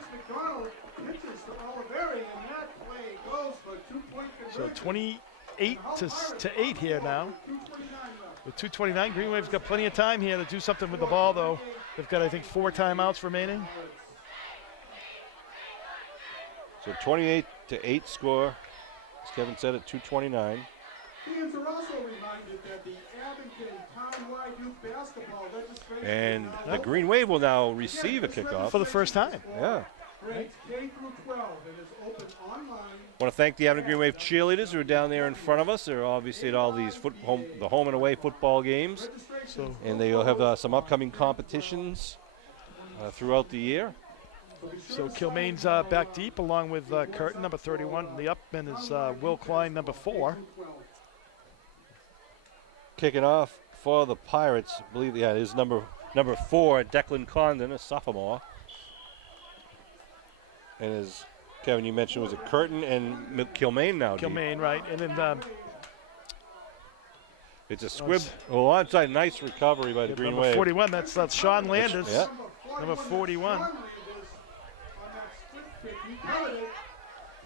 So 28 to 8 here now. With 2:29, Green Wave's got plenty of time here to do something with the ball, though. They've got, I think, 4 timeouts remaining. So 28 to 8 score, as Kevin said, at 2:29. Fans are also reminded that the Abington Townwide Youth Basketball registration. And the Green Wave will now receive a kickoff for the first time. Yeah. Grades K through 12 and is open online. I want to thank the Abington Green Wave cheerleaders who are down there in front of us. They're obviously at all these the home and away football games. And they'll have some upcoming competitions throughout the year. So Kilmain's back deep along with Curtin, number 31. And the upman is Will Klein, number 4. Kicking off for the Pirates, I believe, yeah, it is number 4, Declan Condon, a sophomore. And as Kevin, you mentioned, was it Curtin and Kilmain now? Kilmain, deep. right. And then it's a squib. Oh, onside, nice recovery by the Green number Wave. 41, that's Sean Landis. Yeah. Number 41.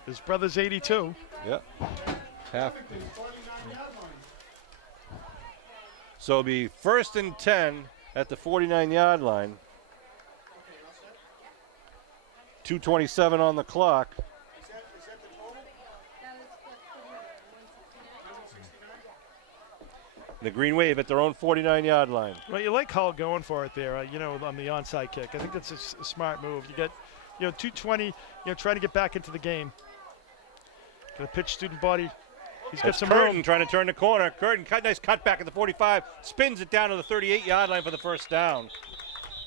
His brother's 82. Yeah. Half. So it'll be 1st and 10 at the 49-yard line. 2:27 on the clock. The Green Wave at their own 49-yard line. Well, you like Hull going for it there, on the onside kick. I think that's a smart move. You get, 220, trying to get back into the game. Got a pitch student body. He's got some Curtin room. trying to turn the corner. Curtin, nice cut back at the 45. Spins it down to the 38-yard line for the first down.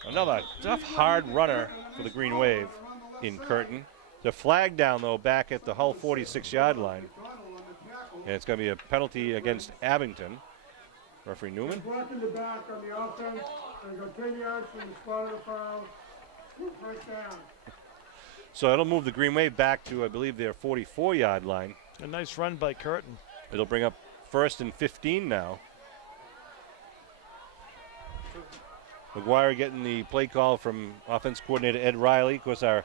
Another tough, hard runner for the Green Wave in Curtin. The flag down, though, back at the Hull 46-yard line. And it's going to be a penalty against Abington. Referee Newman. Blocking the back on the offense. And go 10 yards from the spot of the foul. First down. So it'll move the Green Wave back to, I believe, their 44-yard line. A nice run by Curtin. It'll bring up 1st and 15 now. McGuire getting the play call from offense coordinator Ed Riley. Of course, our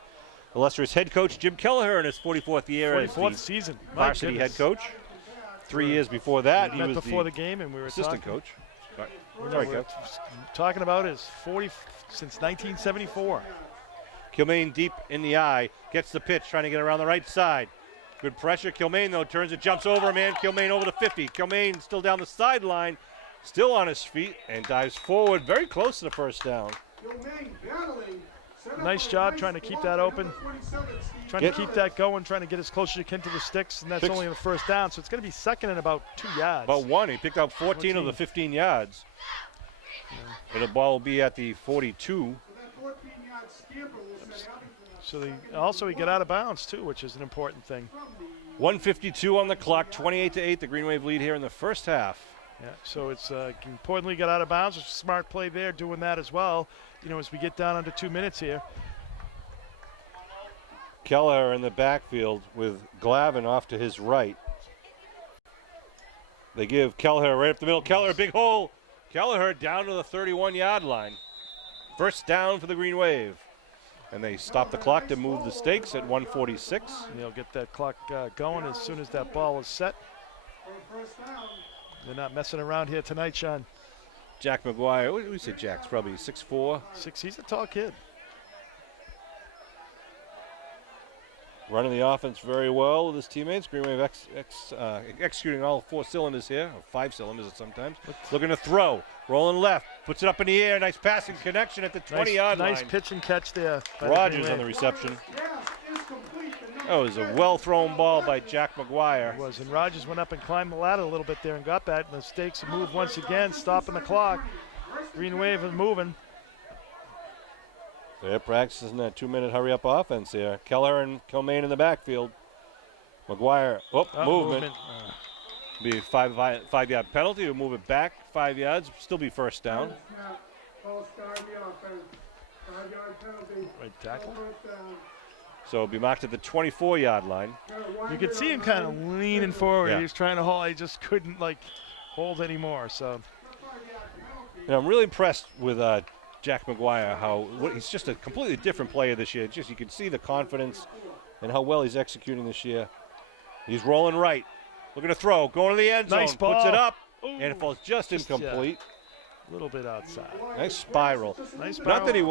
illustrious head coach Jim Kelleher in his 44th year as 44th the season. varsity head coach. 3 years before that, he met was before the game, and we were assistant talking. coach. Sorry, we're talking about his 40 since 1974. Kilmain deep in the eye, gets the pitch, trying to get around the right side. Good pressure. Kilmain, though, turns it, jumps over a man. Kilmain over the 50. Kilmain still down the sideline, still on his feet, and dives forward, very close to the first down. Nice job trying to keep that open. Trying to keep that going, trying to get as close as you can to the sticks, and that's only the first down. So it's going to be second and about 2 yards. About 1. He picked up 14 of the 15 yards. And the ball will be at the 42. So he got out of bounds, too, which is an important thing. 1:52 on the clock, 28-8, the Green Wave lead here in the first half. Yeah, so it's importantly got out of bounds. It's a smart play there, doing that as well, as we get down under 2 minutes here. Kelleher in the backfield with Glavin off to his right. They give Kelleher right up the middle. Kelleher, big hole. Kelleher down to the 31-yard line. First down for the Green Wave. And they stop the clock to move the stakes at 1:46. They'll get that clock going as soon as that ball is set. They're not messing around here tonight, Sean. Jack McGuire, what do we say Jack's probably 6'4"? He's a tall kid. Running the offense very well with his teammates. Green Wave executing all 4 cylinders here, or 5 cylinders sometimes. Looking to throw, rolling left, puts it up in the air. Nice passing connection at the 20-yard line. Nice pitch and catch there. Rogers on the reception. That was a well-thrown ball by Jack McGuire. It was, and Rogers went up and climbed the ladder a little bit there and got that. And the stakes have moved once again, stopping the clock. Green Wave is moving. They're practicing that 2-minute hurry-up offense here. Kelleher and Kilmain in the backfield. McGuire, movement. Be a 5-yard penalty. We'll move it back 5 yards. Still be first down. Right tackle. So it'll be marked at the 24-yard line. You could see him kind of leaning forward. Yeah. He was trying to hold. He just couldn't hold anymore. So. I'm really impressed with Jack McGuire. He's just a completely different player this year. You can see the confidence and how well he's executing this year. He's rolling right, looking to throw, going to the end zone, nice ball. Puts it up, Ooh. and it falls just incomplete. A little bit outside. Nice spiral. Not that he,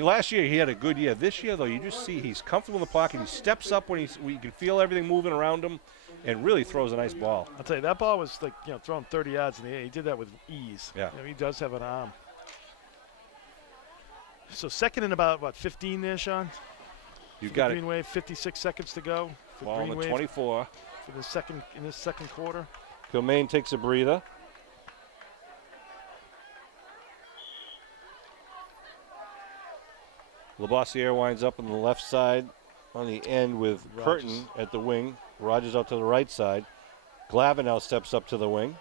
last year he had a good year. This year, though, you just see he's comfortable in the pocket. He steps up when you can feel everything moving around him, and really throws a nice ball. I'll tell you, that ball was thrown 30 yards in the air. He did that with ease. Yeah. He does have an arm. So second and about 15 there, Sean. You've got Green Wave, 56 seconds to go. Ball on the 24. For the second quarter. Kilmain takes a breather. Labossiere winds up on the left side on the end with Rogers. Curtin at the wing. Rogers out to the right side. Glavin now steps up to the wing.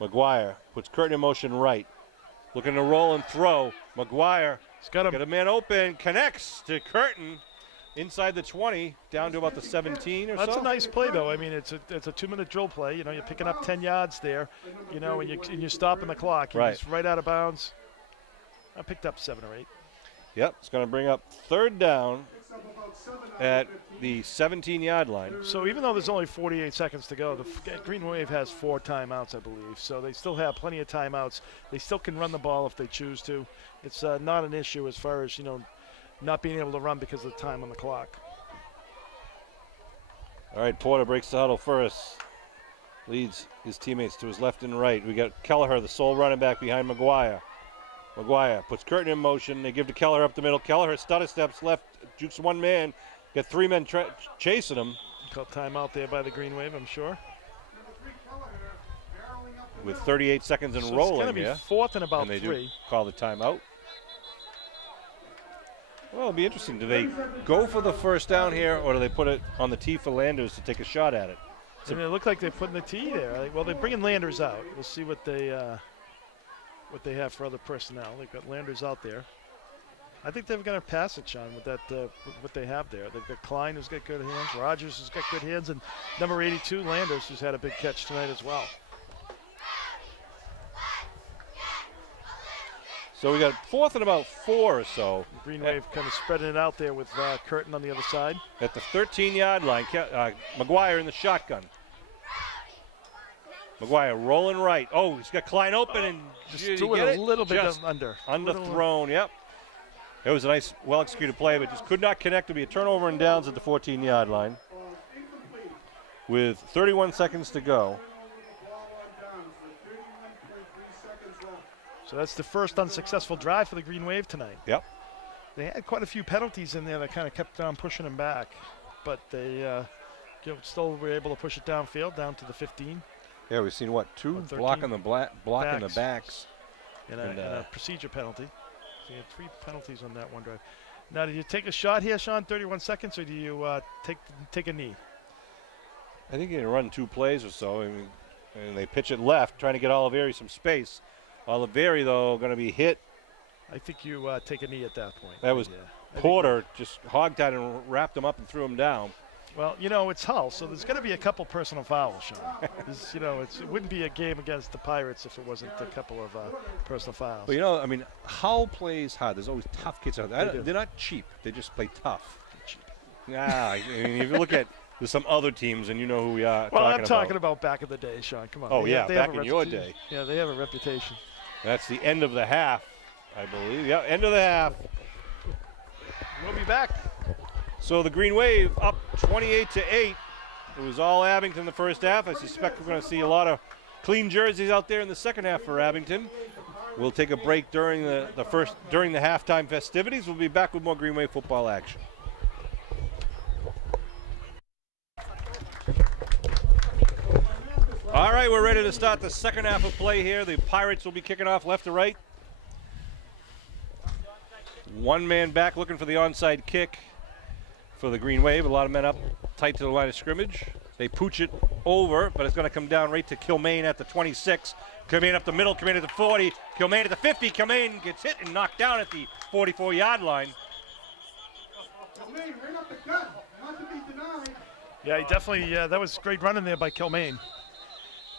McGuire puts Curtin in motion right. Looking to roll and throw. McGuire He's got got a man open. Connects to Curtin inside the 20, down to about the 17 or so. That's a nice play, though. I mean, it's a 2-minute drill play. You know, you're picking up 10 yards there, you know, and you're stopping the clock. You're just right out of bounds. I picked up 7 or 8. Yep, it's going to bring up third down at the 17-yard line. So even though there's only 48 seconds to go, the Green Wave has 4 timeouts, I believe. So they still have plenty of timeouts. They still can run the ball if they choose to. It's not an issue as far as, you know, not being able to run because of the time on the clock. All right, Porter breaks the huddle first. Leads his teammates to his left and right. We got Kelleher, the sole running back behind McGuire. McGuire puts Curtin in motion. They give to Kelleher up the middle. Kelleher stutter steps left, jukes one man. Got 3 men chasing him. Called timeout there by the Green Wave, I'm sure. With 38 seconds and So rolling, it's going to be yeah. 4th and about And they 3. do call the timeout. Well, it'll be interesting. Do they go for the first down here, or do they put it on the tee for Landers to take a shot at it? And it looked like they're putting the tee there. Well, they're bringing Landers out. We'll see what they have for other personnel. They've got Landers out there. I think they're going to pass it, Sean, with that what they have there. They've got Klein, who's got good hands. Rogers has got good hands, and number 82, Landers, who's had a big catch tonight as well. So we got 4th and about 4 or so. Green Wave kind of spreading it out there with Curtin on the other side. At the 13-yard line, McGuire in the shotgun. McGuire rolling right. Oh, he's got Klein open and Just did threw he it get a little bit Just under. underthrown, yep. It was a nice, well-executed play, but just could not connect. To be a turnover and downs at the 14-yard line. With 31 seconds to go. So that's the first unsuccessful drive for the Green Wave tonight. Yep. They had quite a few penalties in there that kind of kept on pushing them back, but they still were able to push it downfield, down to the 15. Yeah, we've seen what, 2 blocking the backs, and a procedure penalty. So you had 3 penalties on that one drive. Now, do you take a shot here, Sean? 31 seconds, or do you take a knee? I think you can run 2 plays or so. I mean, and they pitch it left, trying to get Oliveri some space. Oliveri, though, going to be hit. I think you take a knee at that point. That was Porter just hog-tied and wrapped him up and threw him down. Well, you know, it's Hull, so there's going to be a couple personal fouls, Sean. You know, it wouldn't be a game against the Pirates if it wasn't a couple of personal fouls. But, you know, I mean, Hull plays hard. There's always tough kids out there. They're not cheap. They just play tough. Yeah, I mean, if you look at there's some other teams, and you know who we are. Well, I'm talking about back in the day, Sean. Come on. Oh, yeah, back in your day. Yeah, they have a reputation. That's the end of the half, I believe. Yeah, end of the half. We'll be back. So the Green Wave up 28-8. It was all Abington the first half. I suspect we're going to see a lot of clean jerseys out there in the second half for Abington. We'll take a break during the halftime festivities. We'll be back with more Green Wave football action. All right, we're ready to start the second half of play here. The Pirates will be kicking off left to right. 1 man back looking for the onside kick for the Green Wave. A lot of men up tight to the line of scrimmage. They pooch it over, but it's going to come down right to Kilmaine at the 26. Kilmaine up the middle, Kilmaine at the 40, Kilmaine at the 50. Kilmaine gets hit and knocked down at the 44-yard line. Kilmaine, right up the gut, not to be denied. Yeah, he definitely, that was great running there by Kilmaine.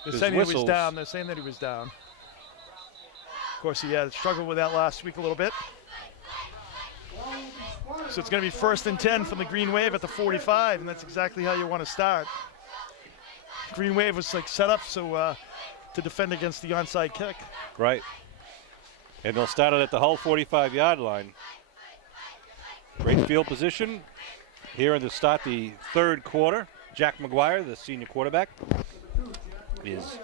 They're saying he was down. They're saying that he was down. Of course, he had struggled with that last week a little bit. So it's going to be 1st and 10 from the Green Wave at the 45, and that's exactly how you want to start. Green Wave was like set up so to defend against the onside kick. Right. And they'll start it at the Hull 45-yard line. Great field position here to start the third quarter. Jack McGuire, the senior quarterback, is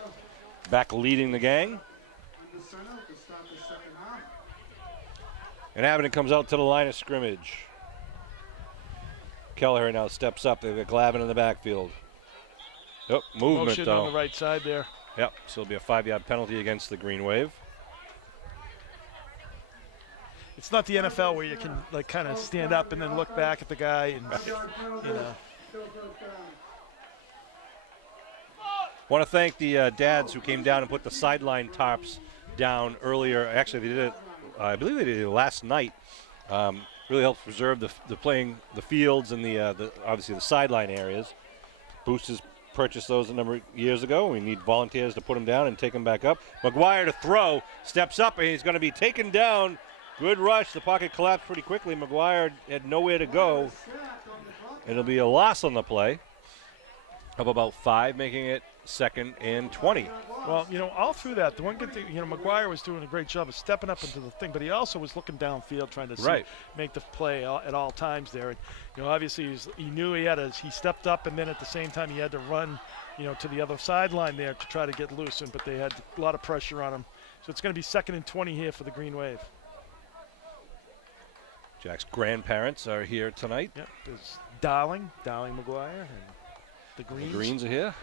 back leading the gang. And Abington comes out to the line of scrimmage. Kelleher now steps up. They've got Glavin in the backfield. Yep, movement Motion though. on the right side there. Yep, so it'll be a 5-yard penalty against the Green Wave. It's not the NFL where you can like kind of stand up and then look back at the guy and you know. Want to thank the dads who came down and put the sideline tarps down earlier. Actually, they did it. I believe they did it last night. Really helps preserve the fields and the obviously the sideline areas. Boosters purchased those a number of years ago. We need volunteers to put them down and take them back up. McGuire to throw, steps up, and he's going to be taken down. Good rush. The pocket collapsed pretty quickly. McGuire had nowhere to go. It'll be a loss on the play of about 5, making it 2nd and 20. Well, you know, all through that, the one good thing, you know, McGuire was doing a great job of stepping up into the thing, but he also was looking downfield trying to make the play at all times there. And, you know, obviously he knew he stepped up, and then at the same time he had to run, you know, to the other sideline there to try to get loosened, but they had a lot of pressure on him. So it's going to be 2nd and 20 here for the Green Wave. Jack's grandparents are here tonight. Yep, there's Darling McGuire, and the Greens. The Greens are here.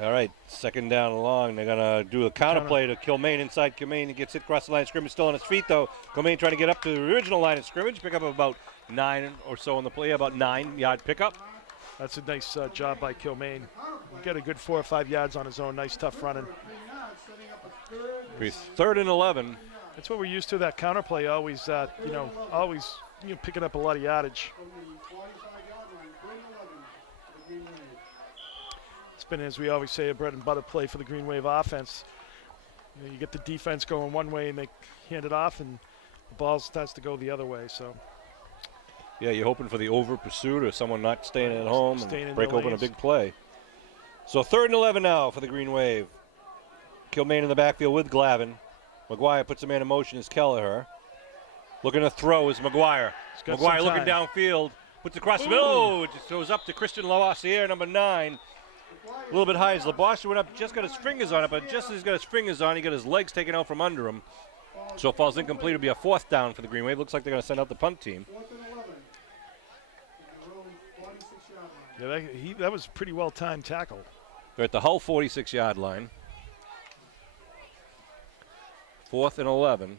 All right, 2nd down and long. They're going to do a counter play to Kilmaine inside. Kilmaine gets hit across the line of scrimmage, still on his feet, though. Kilmaine trying to get up to the original line of scrimmage, pick up about 9 or so on the play, about 9-yard pickup. That's a nice job by Kilmaine. Get a good 4 or 5 yards on his own. Nice, tough running. 3rd and 11. That's what we're used to, that counter play, always picking up a lot of yardage. It's been, as we always say, a bread and butter play for the Green Wave offense. You know, you get the defense going one way and they hand it off, and the ball starts to go the other way. So, yeah, you're hoping for the over pursuit or someone not staying at home and break open a big play. So 3rd and 11 now for the Green Wave. Kilmaine in the backfield with Glavin. McGuire puts a man in motion as Kelleher. Looking to throw is McGuire. McGuire looking downfield. Puts across the middle. Oh, it just goes up to Christian Lavoisier, number 9. A little bit high as Lavoisier went up, just got his fingers on it, but just as he's got his fingers on, he got his legs taken out from under him. So it falls incomplete. It'll be a 4th down for the Green Wave. Looks like they're going to send out the punt team. Yeah, that was pretty well-timed tackle. They're at the Hull 46-yard line. 4th and 11.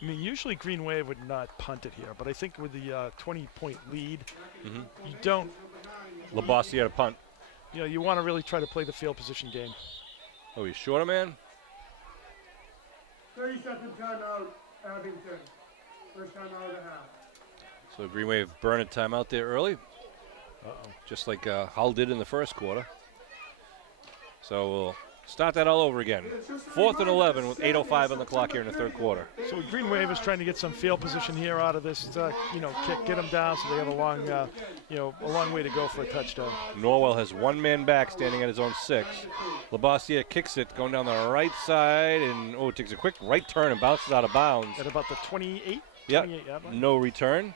I mean, usually Green Wave would not punt it here, but I think with the 20-point lead, you don't. Lavoisier to punt. You know, you want to really try to play the field position game. Oh, he's short, man. 30-second timeout, Abington. First timeout of the half. So Green Wave burn a timeout there early. Just like Hull did in the first quarter. So we'll start that all over again. 4th and 11 with 8:05 on the clock here in the 3rd quarter. So Green Wave is trying to get some field position here out of this, kick, get them down so they have a long way to go for a touchdown. Norwell has 1 man back standing at his own 6. Lavoisier kicks it going down the right side, and it takes a quick right turn and bounces out of bounds. At about the 28? Yep, no return.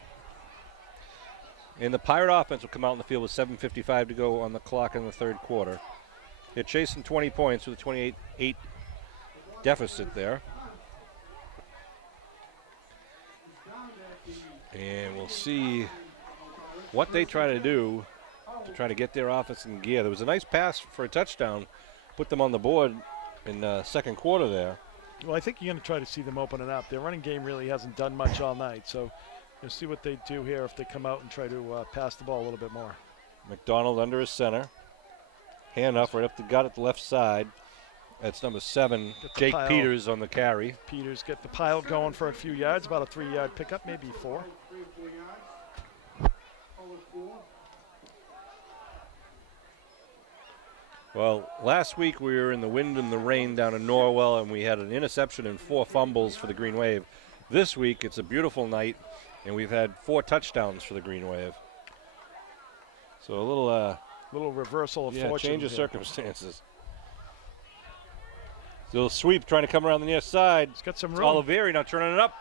And the Pirate offense will come out in the field with 7:55 to go on the clock in the 3rd quarter. They're chasing 20 points with a 28-8 deficit there. And we'll see what they try to do to try to get their offense in gear. There was a nice pass for a touchdown, put them on the board in the 2nd quarter there. Well, I think you're going to try to see them open it up. Their running game really hasn't done much all night, so you'll see what they do here if they come out and try to pass the ball a little bit more. McDonald under his center. Hand off right up the gut at the left side. That's number 7, Jake Peters on the carry. Peters get the pile going for a few yards, about a 3-yard pickup, maybe 4. Well, last week we were in the wind and the rain down in Norwell, and we had an interception and 4 fumbles for the Green Wave. This week it's a beautiful night, and we've had 4 touchdowns for the Green Wave. So a little reversal of fortune. Change of circumstances. Little sweep trying to come around the near side. He's got some room. Oliveri now turning it up,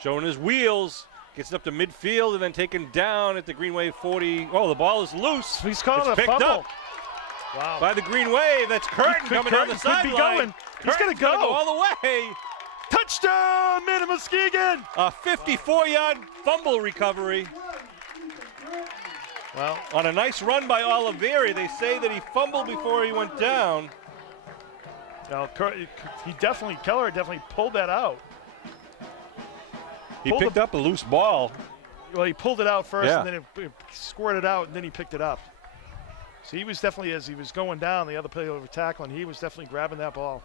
showing his wheels. Gets it up to midfield and then taken down at the Green Wave 40. Oh, the ball is loose. He's calling it's a fumble. Up by the Green Wave. That's Curtin coming down the sideline. He's going to go all the way. Touchdown, Muskegon. A 54-yard fumble recovery. Well, On a nice run by Oliveri, they say that he fumbled before he went down. now, Keller definitely pulled that out. He picked up a loose ball. Well, he pulled it out first, Yeah. and then it squirted out, and then he picked it up. So he was definitely, as he was going down, the other player were tackling, he was definitely grabbing that ball.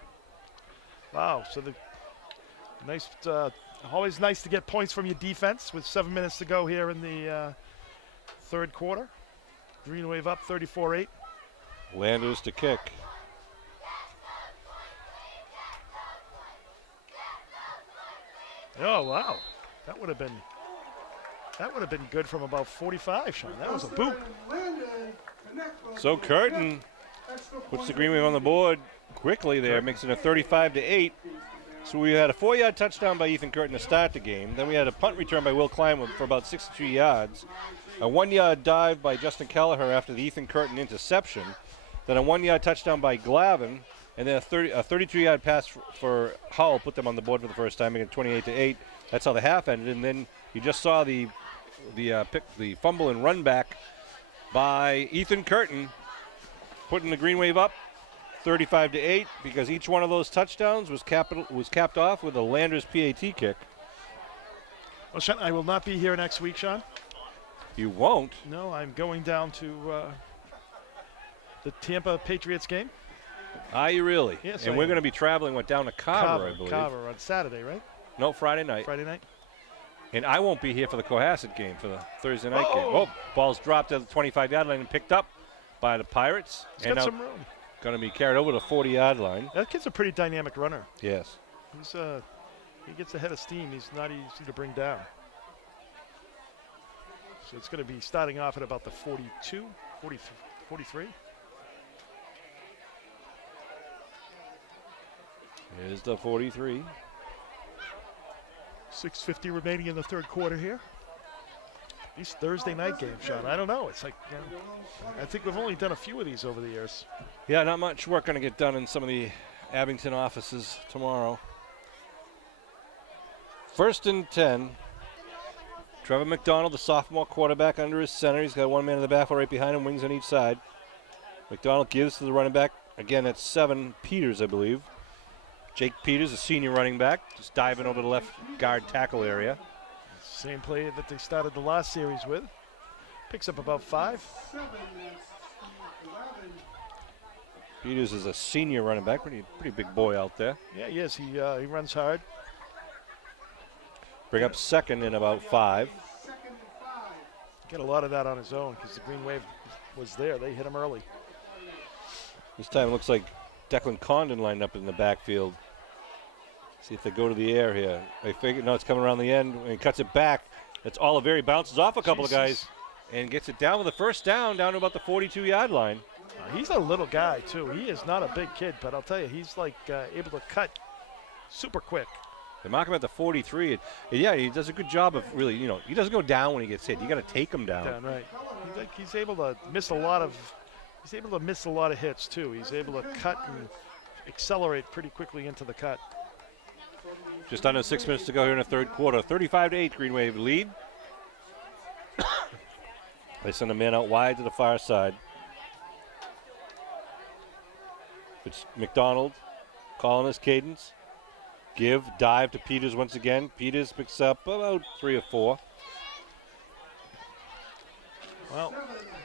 Wow, so the nice, always nice to get points from your defense with 7 minutes to go here in the third quarter. Green Wave up 34-8. Landers to kick. Oh, wow. That would have been good from about 45, Sean. That was a boot. So Curtin puts the Green Wave on the board quickly there, makes it a 35-8. So we had a 4-yard touchdown by Ethan Curtin to start the game. Then we had a punt return by Will Klein for about 62 yards. A 1-yard dive by Justin Kelleher after the Ethan Curtin interception. Then a 1-yard touchdown by Glavin. And then a 32-yard pass for Hull put them on the board for the first time, making it 28-8. That's how the half ended. And then you just saw the fumble and run back by Ethan Curtin, putting the Green Wave up 35-8, because each one of those touchdowns was capped off with a Landers PAT kick. Well, Sean, I will not be here next week, Sean. You won't? No, I'm going down to the Tampa Patriots game. Are you really? Yes, and I we're am. going to be traveling down to Carver, I believe. Carver on Saturday, right? No, Friday night. Friday night. And I won't be here for the Cohasset game, for the Thursday night game. Oh, ball's dropped at the 25-yard line and picked up by the Pirates. He's and got now some room. going to be carried over to the 40-yard line. That kid's a pretty dynamic runner. Yes. He gets ahead of steam. He's not easy to bring down. So it's going to be starting off at about the 42, 43. Here's the 43. 6:50 remaining in the third quarter here. These Thursday night games, Sean, I don't know. It's like, I think we've only done a few of these over the years. Yeah, not much work going to get done in some of the Abington offices tomorrow. 1st and 10. Trevor McDonald, the sophomore quarterback, under his center. He's got one man in the backfield right behind him, wings on each side. McDonald gives to the running back. Again, that's 7 Peters, I believe. Jake Peters, a senior running back, just diving over the left guard tackle area. Same play that they started the last series with. Picks up about 5. Peters is a senior running back, pretty big boy out there. Yeah, he is. He runs hard. Bring up 2nd in about 5. Get a lot of that on his own because the Green Wave was there. They hit him early. This time it looks like Declan Condon lined up in the backfield. See if they go to the air here. They figure, no, it's coming around the end, and he cuts it back. It's Oliveri, bounces off a couple of guys, and gets it down with a first down to about the 42-yard line. He's a little guy, too. He is not a big kid, but I'll tell you, he's like able to cut super quick. They mark him at the 43. And yeah, he does a good job of really, he doesn't go down when he gets hit. You got to take him down. Right. He's able to miss a lot of. He's able to miss a lot of hits too. He's able to cut and accelerate pretty quickly into the cut. Just under 6 minutes to go here in the third quarter. 35-8, Green Wave lead. They send a man out wide to the far side. It's McDonald calling his cadence. Give, dive to Peters once again. Peters picks up about 3 or 4. Well,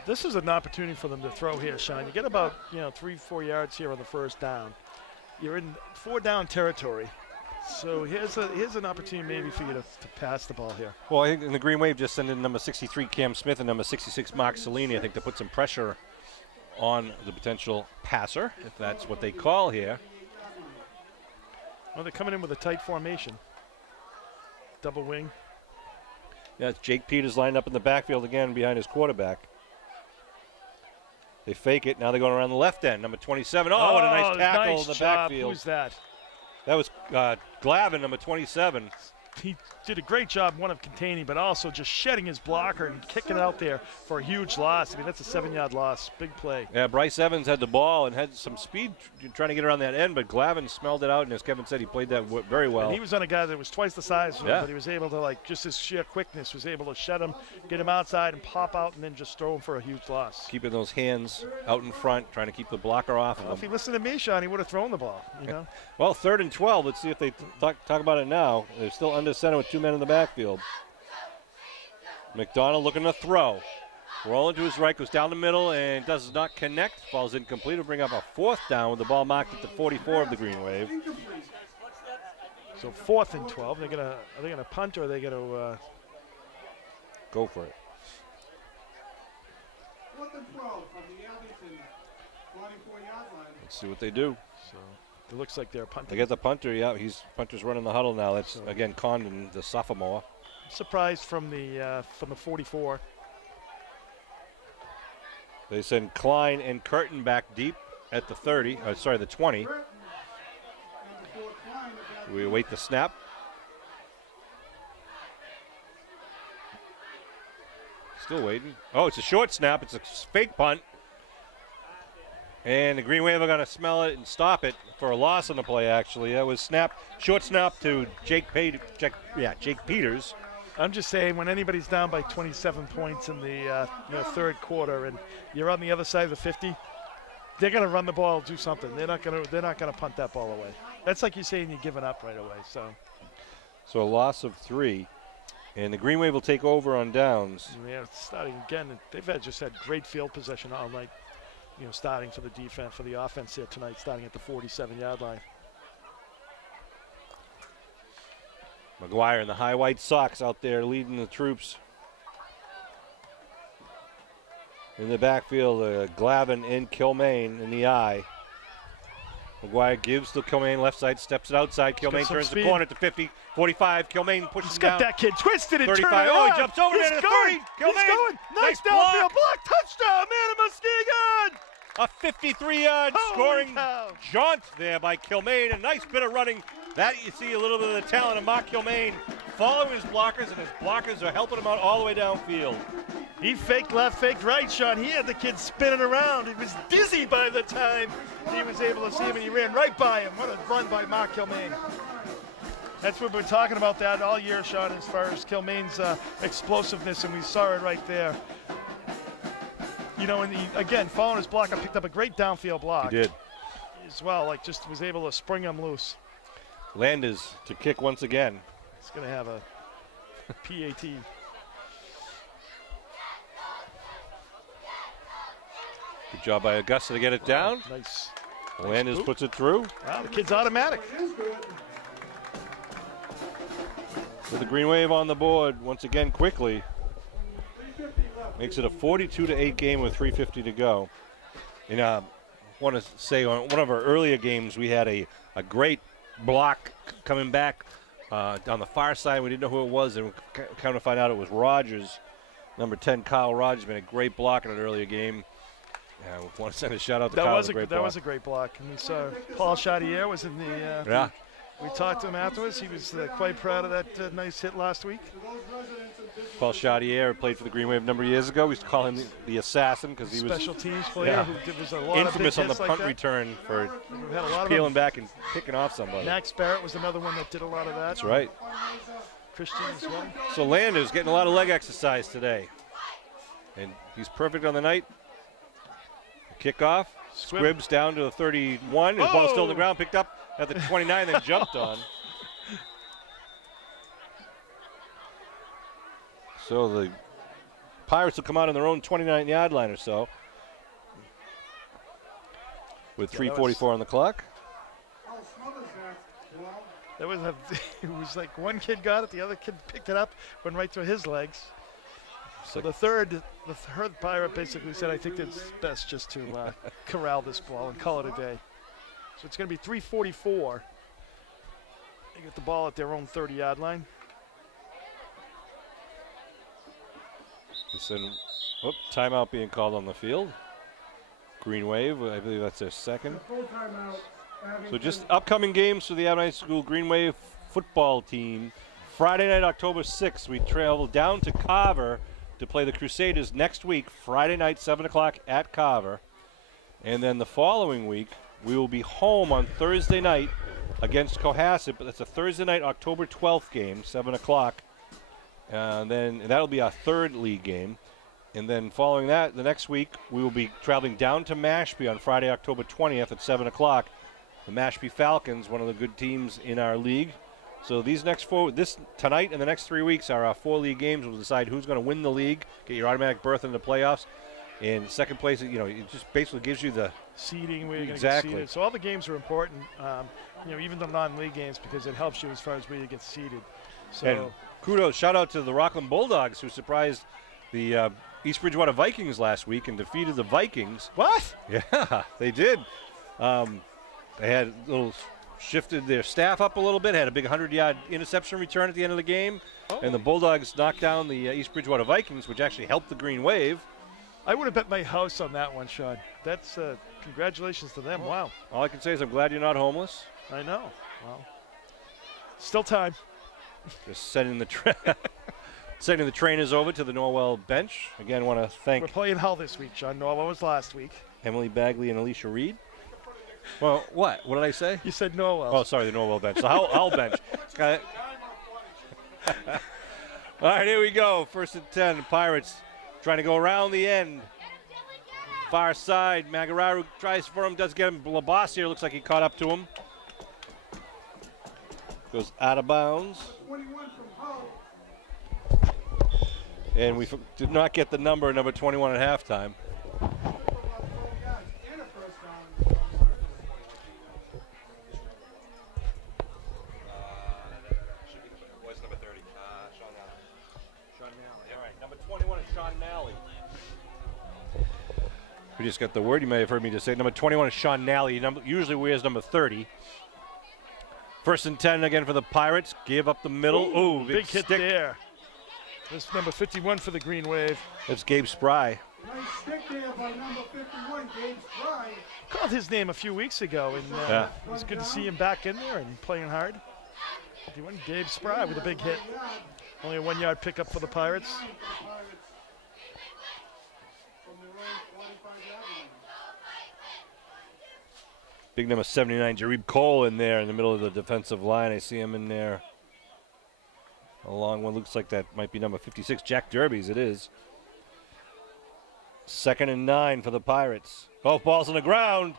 this is an opportunity for them to throw here, Sean. You get about 3-4 yards here on the first down. You're in 4-down territory. So here's an opportunity maybe for you to pass the ball here. Well, I think in the Green Wave just sent in number 63 Cam Smith and number 66 Mark Cellini, I think, to put some pressure on the potential passer, if that's what they call here. Well, they're coming in with a tight formation. Double wing. Yeah, it's Jake Peters lined up in the backfield again behind his quarterback. They fake it. Now they're going around the left end. Number 27. Oh, what a nice tackle in the backfield. Who's that? That was Glavin, number 27. he did a great job, one of containing, but also just shedding his blocker and kicking it out there for a huge loss. I mean, that's a 7-yard loss. Big play. Yeah, Bryce Evans had the ball and had some speed trying to get around that end, but Glavin smelled it out, and as Kevin said, he played that very well. And he was on a guy that was twice the size of him, Yeah. but he was able to, like, just his sheer quickness, was able to shed him, get him outside, and pop out, and then just throw him for a huge loss. Keeping those hands out in front, trying to keep the blocker off of Well, if he him. listened to me, Sean, he would have thrown the ball, you know? Well, 3rd and 12. Let's see if they talk about it now. They're still under center with 2 men in the backfield. McDonald looking to throw. Rolling to his right, goes down the middle and does not connect. Falls incomplete. Will bring up a 4th down with the ball marked at the 44 of the Green Wave. So 4th and 12. Are they gonna punt or are they gonna? Go for it. 4th and 12 from the Abington 44-yard line. Let's see what they do. So it looks like they're They punting. get the punter. Yeah, punter's running the huddle now. That's again Condon, the sophomore. Surprised from the 44. They send Klein and Curtin back deep at the 30. The 20. We await the snap. Still waiting. Oh, it's a short snap. It's a fake punt. And the Green Wave are going to smell it and stop it for a loss on the play, actually. That was short snap to Jake Peters. I'm just saying, when anybody's down by 27 points in the 3rd quarter, and you're on the other side of the 50, they're going to run the ball, do something. They're not going to punt that ball away. That's like you're saying you're giving up right away. So a loss of 3, and the Green Wave will take over on downs. Yeah, starting again. They've just had great field possession all night. You know, starting for the defense, for the offense here tonight, starting at the 47-yard line. McGuire in the high white socks out there leading the troops. In the backfield, Glavin and Kilmaine in the eye. McGuire gives to Kilmaine left side, steps it outside. Kilmaine turns the corner to 50, 45. Kilmaine pushes He's him down. got that kid twisted and 35. turning Oh, he around. jumps over He's there to going. 30. Kilmaine. He's going. Nice block. downfield block. Touchdown, man of Muskegon. A 53-yard scoring jaunt there by Kilmaine. A nice bit of running. That you see a little bit of the talent of Mark Kilmaine following his blockers, and his blockers are helping him out all the way downfield. He faked left, faked right, Sean. He had the kid spinning around. He was dizzy by the time he was able to see him, and he ran right by him. What a run by Mark Kilmaine. That's what we've been talking about that all year, Sean, as far as Kilmaine's explosiveness, and we saw it right there. You know, and again, following his block, I picked up a great downfield block. He did. As well, like just was able to spring him loose. Landers to kick once again. He's going to have a PAT. Good job by Augusta to get it down. Nice. Landers Nice puts it through. Wow, the kid's automatic. With the Green Wave on the board once again quickly. Makes it a 42-8 game with 3:50 to go. And I want to say on one of our earlier games we had a great block coming back on the far side. We didn't know who it was, and we come to find out it was Rogers. Number 10, Kyle Rogers, been a great block in an earlier game. We want to send a shout out to Kyle. That was a great block. And we saw Paul Chaudier was in the. Yeah. We talked to him afterwards. He was quite proud of that nice hit last week. Paul Chaudier played for the Green Wave a number of years ago. We used to call him the assassin because he was special teams player who was a lot infamous of on the big hits punt like return for had a lot peeling of back and picking off somebody. Max Barrett was another one that did a lot of that. That's right. Christian as well. So Landers getting a lot of leg exercise today. And he's perfect on the night. Kickoff. Squibbs down to the 31. His ball's still on the ground. Picked up at the 29, then jumped on. So the Pirates will come out on their own 29-yard line or so. With 3:44 on the clock. That was it was like one kid got it, the other kid picked it up, went right through his legs. So the third Pirate basically said, I think it's best just to corral this ball and call it a day. So it's going to be 3:44. They get the ball at their own 30-yard line. Timeout being called on the field. Green Wave, I believe that's their second. So just upcoming games for the Abington High School Green Wave football team. Friday night, October 6th, we travel down to Carver to play the Crusaders next week, Friday night, 7 o'clock at Carver. And then the following week, we will be home on Thursday night against Cohasset, but that's a Thursday night, October 12th game, 7 o'clock. And that'll be our third league game. And then following that, the next week, we will be traveling down to Mashpee on Friday, October 20th at 7 o'clock. The Mashpee Falcons, one of the good teams in our league. So this tonight and the next 3 weeks are our 4 league games. We'll decide who's going to win the league, get your automatic berth in the playoffs. And second place, it just basically gives you the seeding where you're going to exactly. get seeded. So all the games are important, even the non-league games, because it helps you as far as where you get seeded. So and kudos, shout out to the Rockland Bulldogs who surprised the East Bridgewater Vikings last week and defeated the Vikings. What? Yeah, they did. They had shifted their staff up a little bit, had a big 100-yard interception return at the end of the game, and the Bulldogs knocked down the East Bridgewater Vikings, which actually helped the Green Wave. I would have bet my house on that one, Sean. That's congratulations to them. Wow. All I can say is I'm glad you're not homeless. I know. Well, still time. Just sending the trainers over to the Norwell bench. Again, want to thank. We're playing Hull this week, Sean. Norwell was last week. Emily Bagley and Alicia Reed. Well, what? What did I say? You said Norwell. Oh, sorry, the Norwell bench. The Hull bench. All right, here we go. First and 10. The Pirates trying to go around the end. Far side. Magararu tries for him, does get him. Labossiere looks like he caught up to him. Goes out of bounds. 21 from Hull. And we did not get the number 21 at halftime. We just got the word. You may have heard me just say number 21 is Sean Nally. Usually wears number 30. First and 10 again for the Pirates. Give up the middle. Ooh, big hit there. This is number 51 for the Green Wave. That's Gabe Spry. Nice stick there by number 51, Gabe Spry. Called his name a few weeks ago, and it was good to see him back in there and playing hard. 51, Gabe Spry with a big hit. Only a 1-yard pickup for the Pirates. Big number 79, Jareeb Cole in there in the middle of the defensive line. I see him in there. Along what looks like that might be number 56, Jack Derby's. It is. Second and 9 for the Pirates. Both balls on the ground.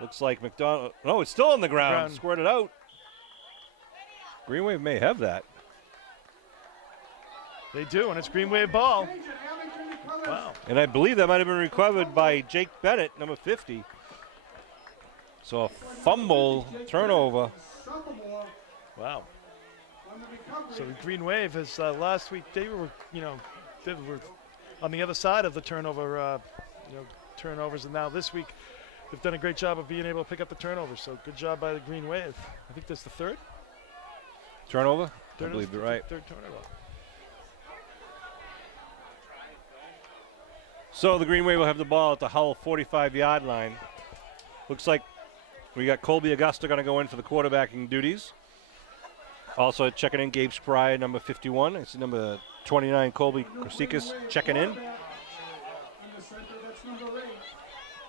Looks like McDonald. No, it's still on the ground. Squirted out. Green Wave may have that. They do, and it's Green Wave ball. Wow. And I believe that might have been recovered by Jake Bennett, number 50. So a fumble, turnover. Wow. So the Green Wave is last week they were on the other side of the turnovers, and now this week they've done a great job of being able to pick up the turnovers. So good job by the Green Wave. I think that's the third turnover. I believe you're right. Third turnover. So the Green Wave will have the ball at the Hull 45-yard line. Looks like we got Colby Augusta going to go in for the quarterbacking duties. Also checking in Gabe Spry, number 51. It's number 29, Colby Kosikas checking in.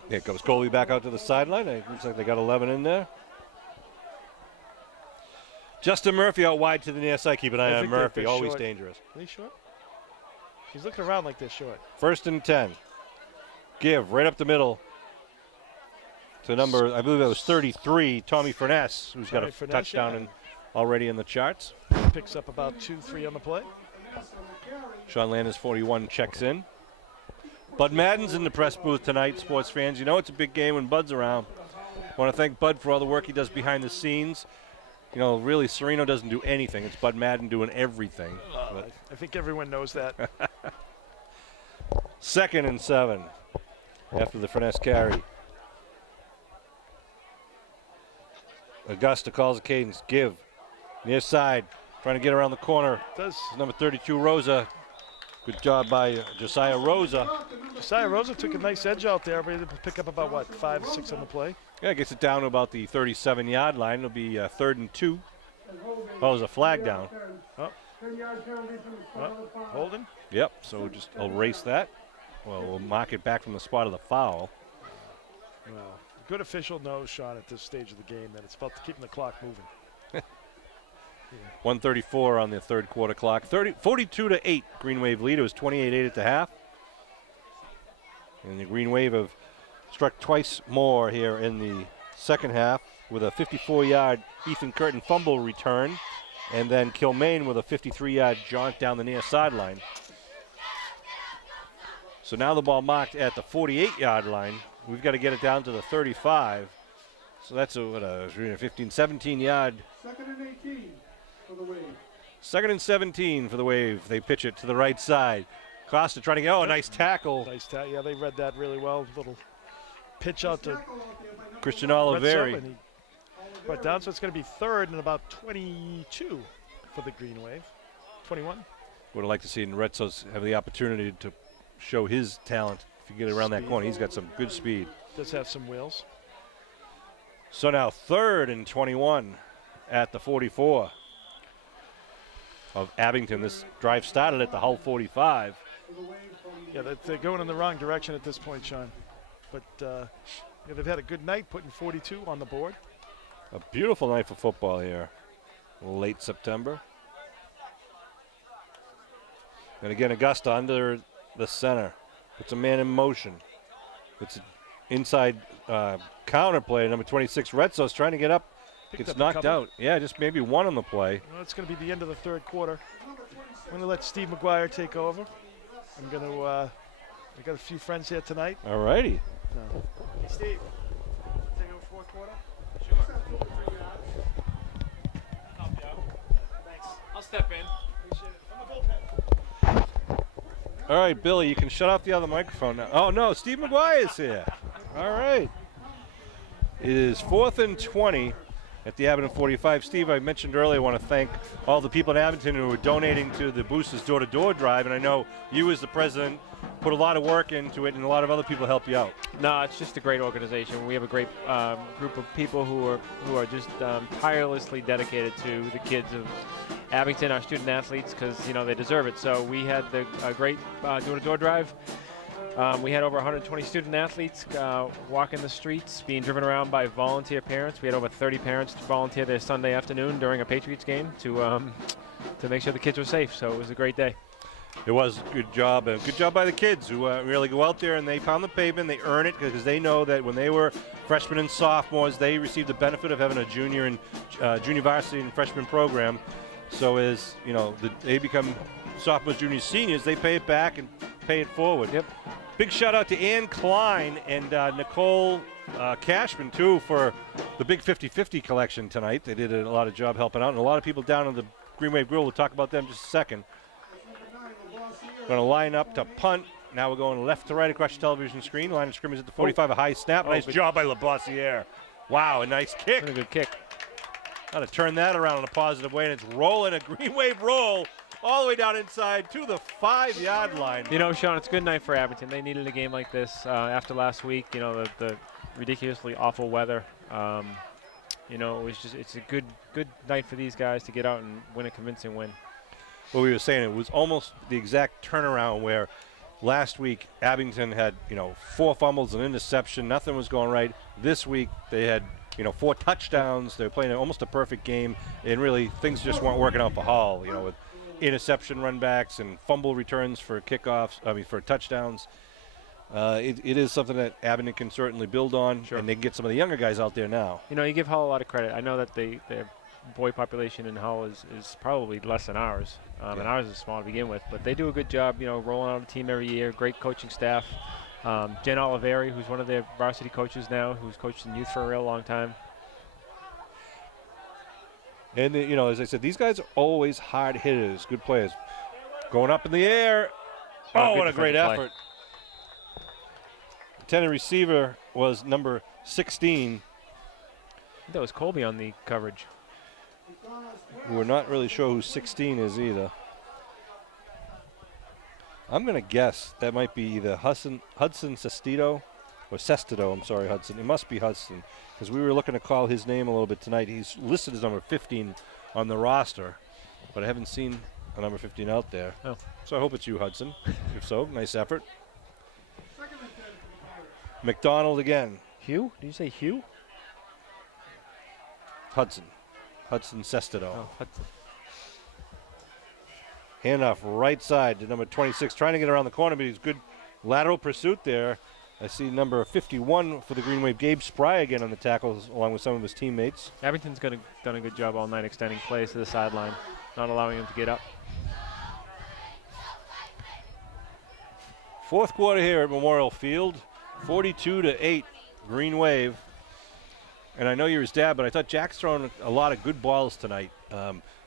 Here comes Colby back out to the sideline. It looks like they got 11 in there. Justin Murphy out wide to the near side. Keep an eye on Murphy, always dangerous. Are they short? He's looking around like they're short. First and 10. Give right up the middle to number, I believe that was 33, Tommy Furness, who's got a touchdown already in the charts. Picks up about 2-3 on the play. Sean Landis, 41, checks in. Bud Madden's in the press booth tonight, sports fans. You know it's a big game when Bud's around. I want to thank Bud for all the work he does behind the scenes. You know, really, Sereno doesn't do anything. It's Bud Madden doing everything. I think everyone knows that. Second and 7 after the Furness carry. Augusta calls a cadence. Give. Near side. Trying to get around the corner. Does. Number 32, Rosa. Good job by Josiah Rosa. Josiah Rosa took a nice edge out there, but able to pick up about, what, 5, 6 on the play? Yeah, gets it down to about the 37-yard line. It'll be 3rd and 2. Oh, there's a flag down. Oh. 10-yard penalty from the spot of the foul. Holding. Yep, so we'll just erase that. Well, we'll mark it back from the spot of the foul. Well, a good official knows, Sean, at this stage of the game that it's about keeping the clock moving. 1:34 on the third quarter clock. 42-8 Green Wave lead. It was 28-8 at the half. And the Green Wave have struck twice more here in the second half with a 54-yard Ethan Curtin fumble return, and then Kilmaine with a 53-yard jaunt down the near sideline. So now the ball marked at the 48-yard line. We've got to get it down to the 35. So that's a 15, 17-yard. Second and 18 for the Wave. Second and 17 for the Wave. They pitch it to the right side. Costa trying to get, a nice tackle. Nice tackle. Yeah, they read that really well. Little pitch out to Christian Oliveri. But down, so it's going to be third and about 22 for the Green Wave. 21. Would have liked to see Retzos have the opportunity to show his talent. If you get around that corner, he's got some good speed. Does have some wheels. So now third and 21 at the 44 of Abington. This drive started at the Hull 45. Yeah, they're going in the wrong direction at this point, Sean. But yeah, they've had a good night putting 42 on the board. A beautiful night for football here. Late September. And again, Augusta under the center. Puts a man in motion. It's an inside counter play. Number 26, Retzos trying to get up. Gets knocked out. Yeah, just maybe one on the play. Well, it's going to be the end of the third quarter. I'm going to let Steve McGuire take over. I'm going to, I got a few friends here tonight. All righty. Hey, Steve, take over fourth quarter? Thanks. I'll step in. Appreciate it. From the bullpen. All right, Billy, you can shut off the other microphone now. Oh, no, Steve McGuire is here. All right. It is 4th and 20 at the Abington 45. Steve, I mentioned earlier, I want to thank all the people in Abington who are donating to the Boosters door-to-door drive, and I know you as the president put a lot of work into it, and a lot of other people help you out. No, it's just a great organization. We have a great group of people who are just tirelessly dedicated to the kids of Abington, our student athletes, because they deserve it. So we had a great door-to-door drive. We had over 120 student athletes walking the streets, being driven around by volunteer parents. We had over 30 parents volunteer their Sunday afternoon during a Patriots game to make sure the kids were safe. So it was a great day. It was a good job. A good job by the kids who really go out there and they pound the pavement. They earn it because they know that when they were freshmen and sophomores, they received the benefit of having a junior and junior varsity and freshman program. So as they become sophomores, juniors, seniors, they pay it back and pay it forward. Yep. Big shout out to Ann Klein and Nicole Cashman too for the big 50-50 collection tonight. They did a lot of job helping out, and a lot of people down on the Green Wave Grill. We'll talk about them in just a second. Going to line up to punt. Now we're going left to right across the television screen. Line of scrimmage at the 45. A high snap. Nice job by Labossiere. Wow, a nice kick. A good kick. How to turn that around in a positive way, and it's rolling a Green Wave roll all the way down inside to the 5-yard line. Sean, it's a good night for Abington. They needed a game like this after last week. The ridiculously awful weather. It's a good night for these guys to get out and win a convincing win. What we were saying, it was almost the exact turnaround where last week Abington had 4 fumbles, an interception, nothing was going right. This week they had 4 touchdowns. They were playing almost a perfect game, and really things just weren't working out for Hall. With interception runbacks and fumble returns for kickoffs. For touchdowns. It is something that Abington can certainly build on, sure. And they can get some of the younger guys out there now. You give Hull a lot of credit. I know that their boy population in Hull is probably less than ours, and ours is small to begin with. But they do a good job, rolling out a team every year. Great coaching staff. Jen Oliveri, who's one of their varsity coaches now, who's coached in youth for a real long time. And, as I said, these guys are always hard hitters, good players. Going up in the air. Oh, what a great effort. Intended receiver was number 16. That was Colby on the coverage. We're not really sure who 16 is either. I'm going to guess that might be either Hudson Sestito or Sestito. I'm sorry, Hudson. It must be Hudson because we were looking to call his name a little bit tonight. He's listed as number 15 on the roster, but I haven't seen the number 15 out there. Oh. So I hope it's you, Hudson. If so, nice effort. McDonald again. Hugh? Did you say Hugh? Hudson Sestado. Oh, Hudson. Handoff right side to number 26, trying to get around the corner, but he's good lateral pursuit there. I see number 51 for the Green Wave, Gabe Spry again on the tackles along with some of his teammates. Abington's done a good job all night extending plays to the sideline, not allowing him to get up. Fourth quarter here at Memorial Field, 42-8, Green Wave. And I know you're his dad, but I thought Jack's thrown a lot of good balls tonight.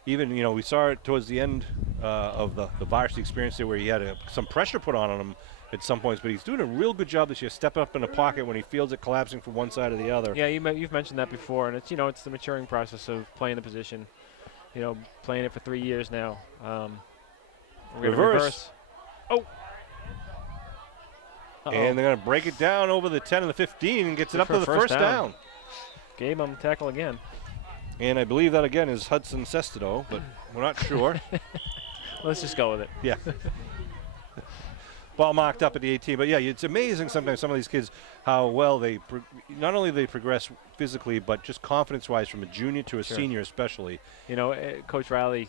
Even, we saw it towards the end of the Varsity experience there where he had some pressure put on him at some points, but he's doing a real good job this year, stepping up in the pocket when he feels it collapsing from one side or the other. Yeah, you've mentioned that before, and it's it's the maturing process of playing the position. Playing it for 3 years now. Reverse. Oh. And they're going to break it down over the 10 and the 15 and gets it up to the first down. Gabe on the tackle again. And I believe that again is Hudson Sestado, but we're not sure. Let's just go with it. Yeah. Ball marked up at the 18. But, yeah, it's amazing sometimes some of these kids how well they not only they progress physically, but just confidence-wise from a junior to a senior especially. Coach Riley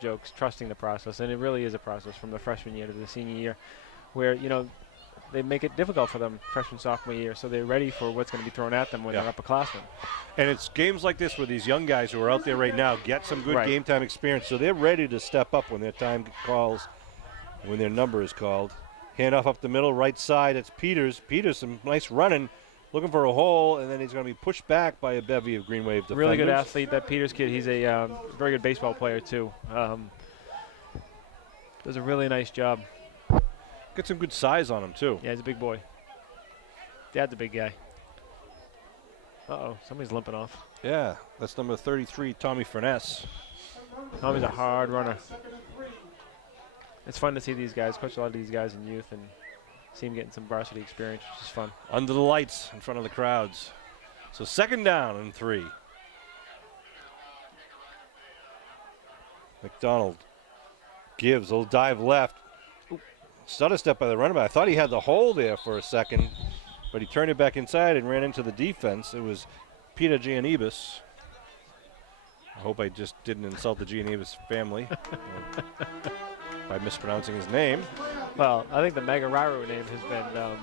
jokes trusting the process, and it really is a process from the freshman year to the senior year where, they make it difficult for them freshman, sophomore year, so they're ready for what's going to be thrown at them when they're upperclassmen. And it's games like this where these young guys who are out there right now get some good game time experience, so they're ready to step up when their time calls, when their number is called. Handoff up the middle, right side, it's Peters. Peters, some nice running, looking for a hole, and then he's going to be pushed back by a bevy of Green Wave defenders. Really good athlete, that Peters kid. He's a very good baseball player, too. Does a really nice job. Got some good size on him, too. Yeah, he's a big boy. Dad's a big guy. Uh-oh, somebody's limping off. Yeah, that's number 33, Tommy Furness. Tommy's a hard runner. It's fun to see these guys, coach a lot of these guys in youth, and see them getting some varsity experience, which is fun. Under the lights, in front of the crowds. So second down and 3. McDonald gives a little dive left. Stutter step by the running back. I thought he had the hole there for a second, but he turned it back inside and ran into the defense. It was Peter Gianibus. I hope I just didn't insult the Gianibus family by mispronouncing his name. Well, I think the Magararu name has been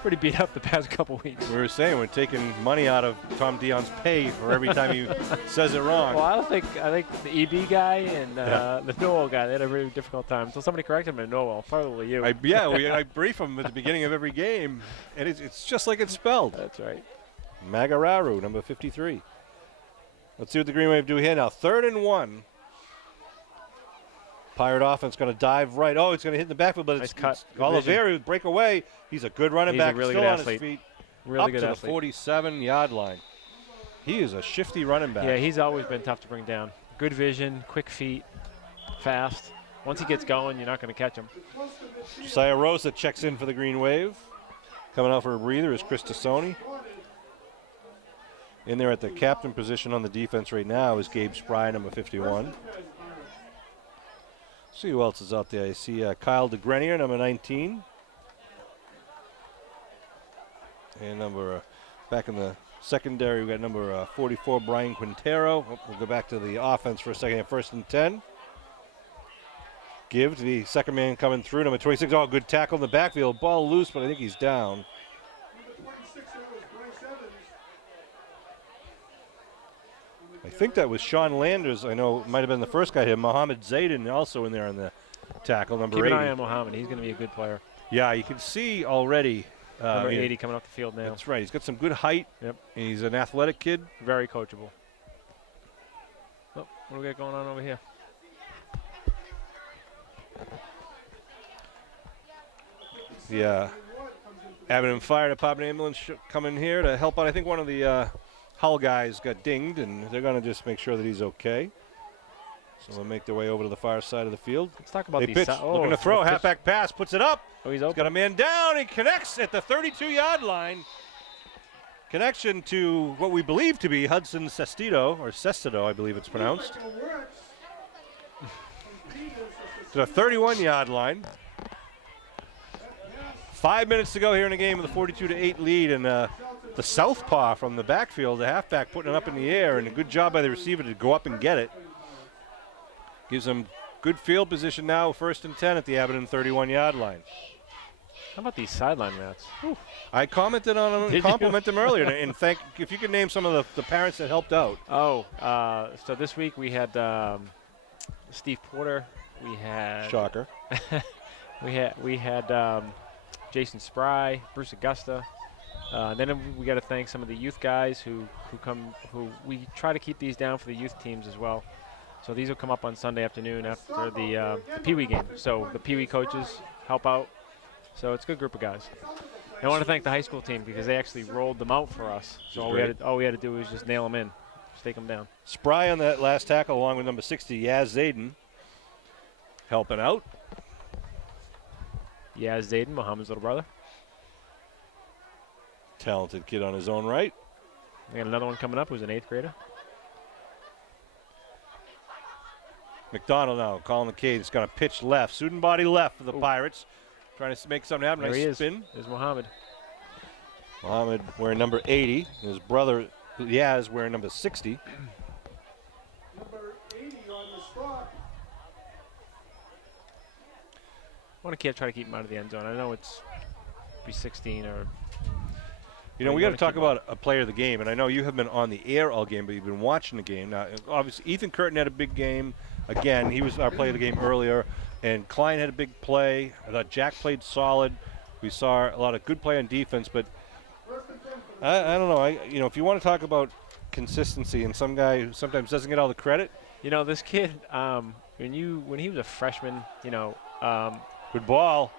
pretty beat up the past couple weeks. We were saying we're taking money out of Tom Dion's pay for every time he says it wrong. Well, I think the EB guy and the Noel guy, they had a really difficult time until somebody corrected him in Noel, probably you. I brief him at the beginning of every game, and it's just like it's spelled. That's right. Magararu, number 53. Let's see what the Green Wave do here now. 3rd and 1. Pirate offense going to dive right. Oh, it's going to hit in the backfield, but nice it's Oliveri would break away. He's a good running back, really still good on athlete. his feet. Really up good to athlete. the 47-yard line. He is a shifty running back. Yeah, he's always been tough to bring down. Good vision, quick feet, fast. Once he gets going, you're not going to catch him. Josiah Rosa checks in for the Green Wave. Coming out for a breather is Chris Tassoni. In there at the captain position on the defense right now is Gabe Spry, number 51. See who else is out there. I see Kyle DeGrenier, number 19. And back in the secondary, we got number 44, Brian Quintero. We'll go back to the offense for a second. 1st and 10. Give to the second man coming through, number 26. Oh, good tackle in the backfield. Ball loose, but I think he's down. I think that was Sean Landers. I know it might have been the first guy here. Mohammed Zayden also in there on the tackle, number 80. Keep an eye on Mohammed. He's going to be a good player. Yeah, you can see already. Number 80 coming off the field now. That's right. He's got some good height. Yep. And he's an athletic kid. Very coachable. Oh, what do we got going on over here? Yeah. Abington Fire Department ambulance coming here to help out. I think one of the Hull guys got dinged, and they're going to just make sure that he's okay. So they'll make their way over to the far side of the field. Let's talk about they these. pitch, looking to throw, halfback pass, puts it up. Oh, he's open. He's got a man down. He connects at the 32-yard line. Connection to what we believe to be Hudson Sestado, or Sestado, I believe it's pronounced. to the 31-yard line. 5 minutes to go here in the game with a 42-8 lead, and the southpaw from the backfield, the halfback putting it up in the air, and a good job by the receiver to go up and get it. Gives them good field position now, 1st and 10 at the Abington 31-yard line. How about these sideline mats? Whew. I commented on them and complimented them earlier, and if you could name some of the parents that helped out. Oh, so this week we had Steve Porter. We had Shocker. we had Jason Spry, Bruce Augusta. Then we got to thank some of the youth guys who we try to keep these down for the youth teams as well. So these will come up on Sunday afternoon after the Pee Wee game. So the Pee Wee coaches help out. So it's a good group of guys. And I want to thank the high school team because they actually rolled them out for us. So all we had to do was just nail them in, stake them down. Spry on that last tackle along with number 60, Yaz Zayden, helping out. Yaz Zayden, Muhammad's little brother. Talented kid on his own right. We got another one coming up who's an 8th grader. McDonald now calling the cage. It's going to pitch left. Student body left for the Pirates. Trying to make something happen. There he nice is. spin. There's Muhammad. Muhammad wearing number 80. His brother Yaz wearing number 60. Number 80 on the spot. I want to try to keep him out of the end zone. I know it's be 16 or. You know, we got to talk about a player of the game, and I know you have been on the air all game, but you've been watching the game. Now, obviously, Ethan Curtin had a big game. Again, he was our player of the game earlier, and Klein had a big play. I thought Jack played solid. We saw a lot of good play on defense, but I don't know. If you want to talk about consistency and some guy who sometimes doesn't get all the credit. You know, this kid, when he was a freshman, Good ball.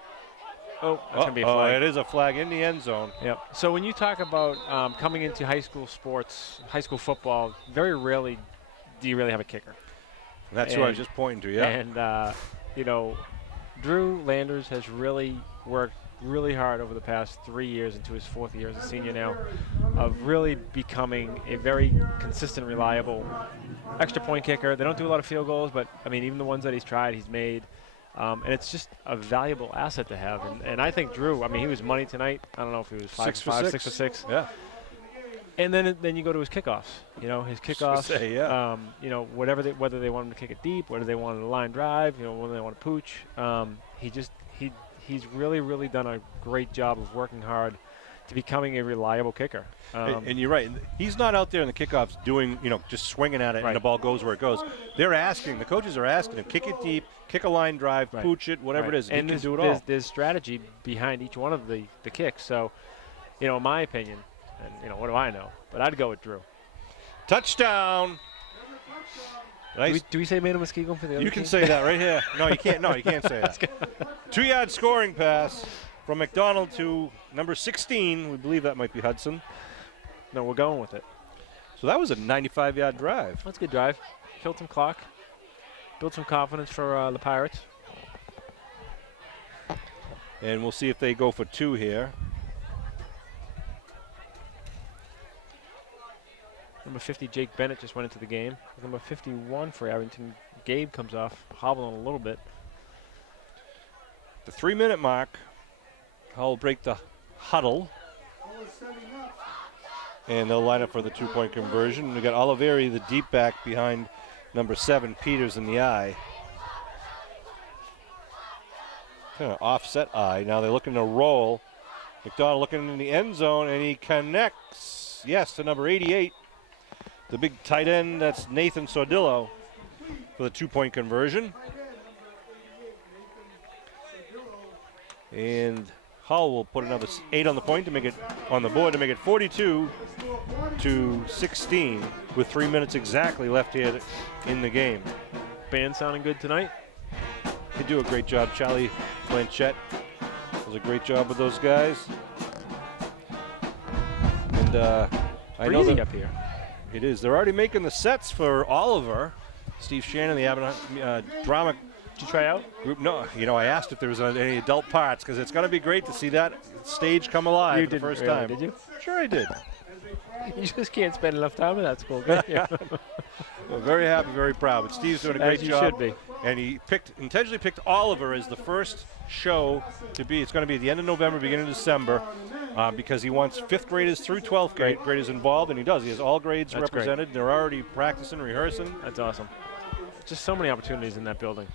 Oh, that's going to be a flag. It is a flag in the end zone. Yep. So when you talk about coming into high school sports, high school football, very rarely do you really have a kicker. That's who I was just pointing to, yeah. And, Drew Landers has really worked really hard over the past 3 years into his 4th year as a senior now of really becoming a very consistent, reliable extra point kicker. They don't do a lot of field goals, but, even the ones that he's tried, he's made. And it's just a valuable asset to have. And I think Drew, he was money tonight. I don't know if he was 5 for 6. Yeah. And then you go to his kickoffs. His kickoffs. Whether they want him to kick it deep, whether they want a line drive, whether they want to pooch. He's really done a great job of working hard to becoming a reliable kicker. And you're right. He's not out there in the kickoffs doing, just swinging at it and the ball goes where it goes. The coaches are asking him, kick it deep, kick a line drive, pooch it, whatever it is. And he can do it all. There's strategy behind each one of the kicks. So, in my opinion, and, what do I know? But I'd go with Drew. Touchdown. Nice. Do we say Mano Muskego for the other You can team? say that right here. No, you can't. No, you can't say that. 2-yard scoring pass from McDonald to number 16. We believe that might be Hudson. No, we're going with it. So that was a 95-yard drive. That's a good drive. Killed some clock. Built some confidence for the Pirates. And we'll see if they go for 2 here. Number 50, Jake Bennett, just went into the game. Number 51 for Abington, Gabe comes off, hobbling a little bit. The 3-minute mark. Hull will break the huddle. And they'll line up for the 2-point conversion. We got Oliveri, the deep back, behind number 7, Peters in the eye. Kind of offset eye. Now they're looking to roll. McDonald looking in the end zone, and he connects, yes, to number 88. The big tight end, that's Nathan Sordillo for the 2-point conversion. And Hull will put another 8 on the point to make it on the board to make it 42-16 with 3 minutes exactly left here in the game. Band sounding good tonight. They do a great job. Charlie Blanchette does a great job with those guys. And I know that up here. It is. They're already making the sets for Oliver. Steve Shannon, the Abington drama. Did you try out? Group. No, I asked if there was any adult parts because it's going to be great to see that stage come alive for the first time. Did you? Sure, I did. You just can't spend enough time in that school, can you? Well, very happy, very proud. But Steve's doing a great As you job. should be. And he intentionally picked Oliver as the first show to be. It's going to be at the end of November, beginning of December, because he wants 5th graders through 12th graders involved, and he does. He has all grades represented. Great. They're already practicing, rehearsing. That's awesome. Just so many opportunities in that building.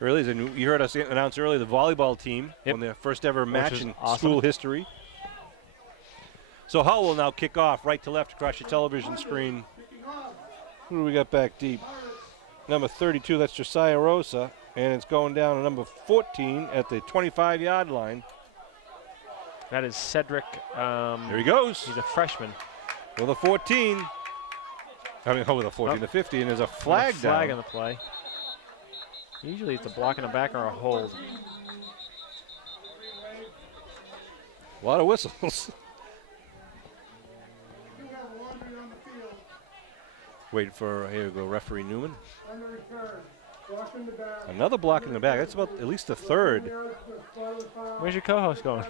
It really is. And you heard us announce earlier the volleyball team won their first ever match in school history. So Hull will now kick off right to left across your television screen. Who do we got back deep? Number 32, that's Josiah Rosa, and it's going down to number 14 at the 25-yard line. That is Cedric. There he goes. He's a freshman. With a 14. With a 14 to 50, and there's a flag down. Flag on the play. Usually it's a block in the back or a hold. A lot of whistles. Wait for, here we go, referee Newman. Another block in the back. That's about at least a third. Where's your co-host going?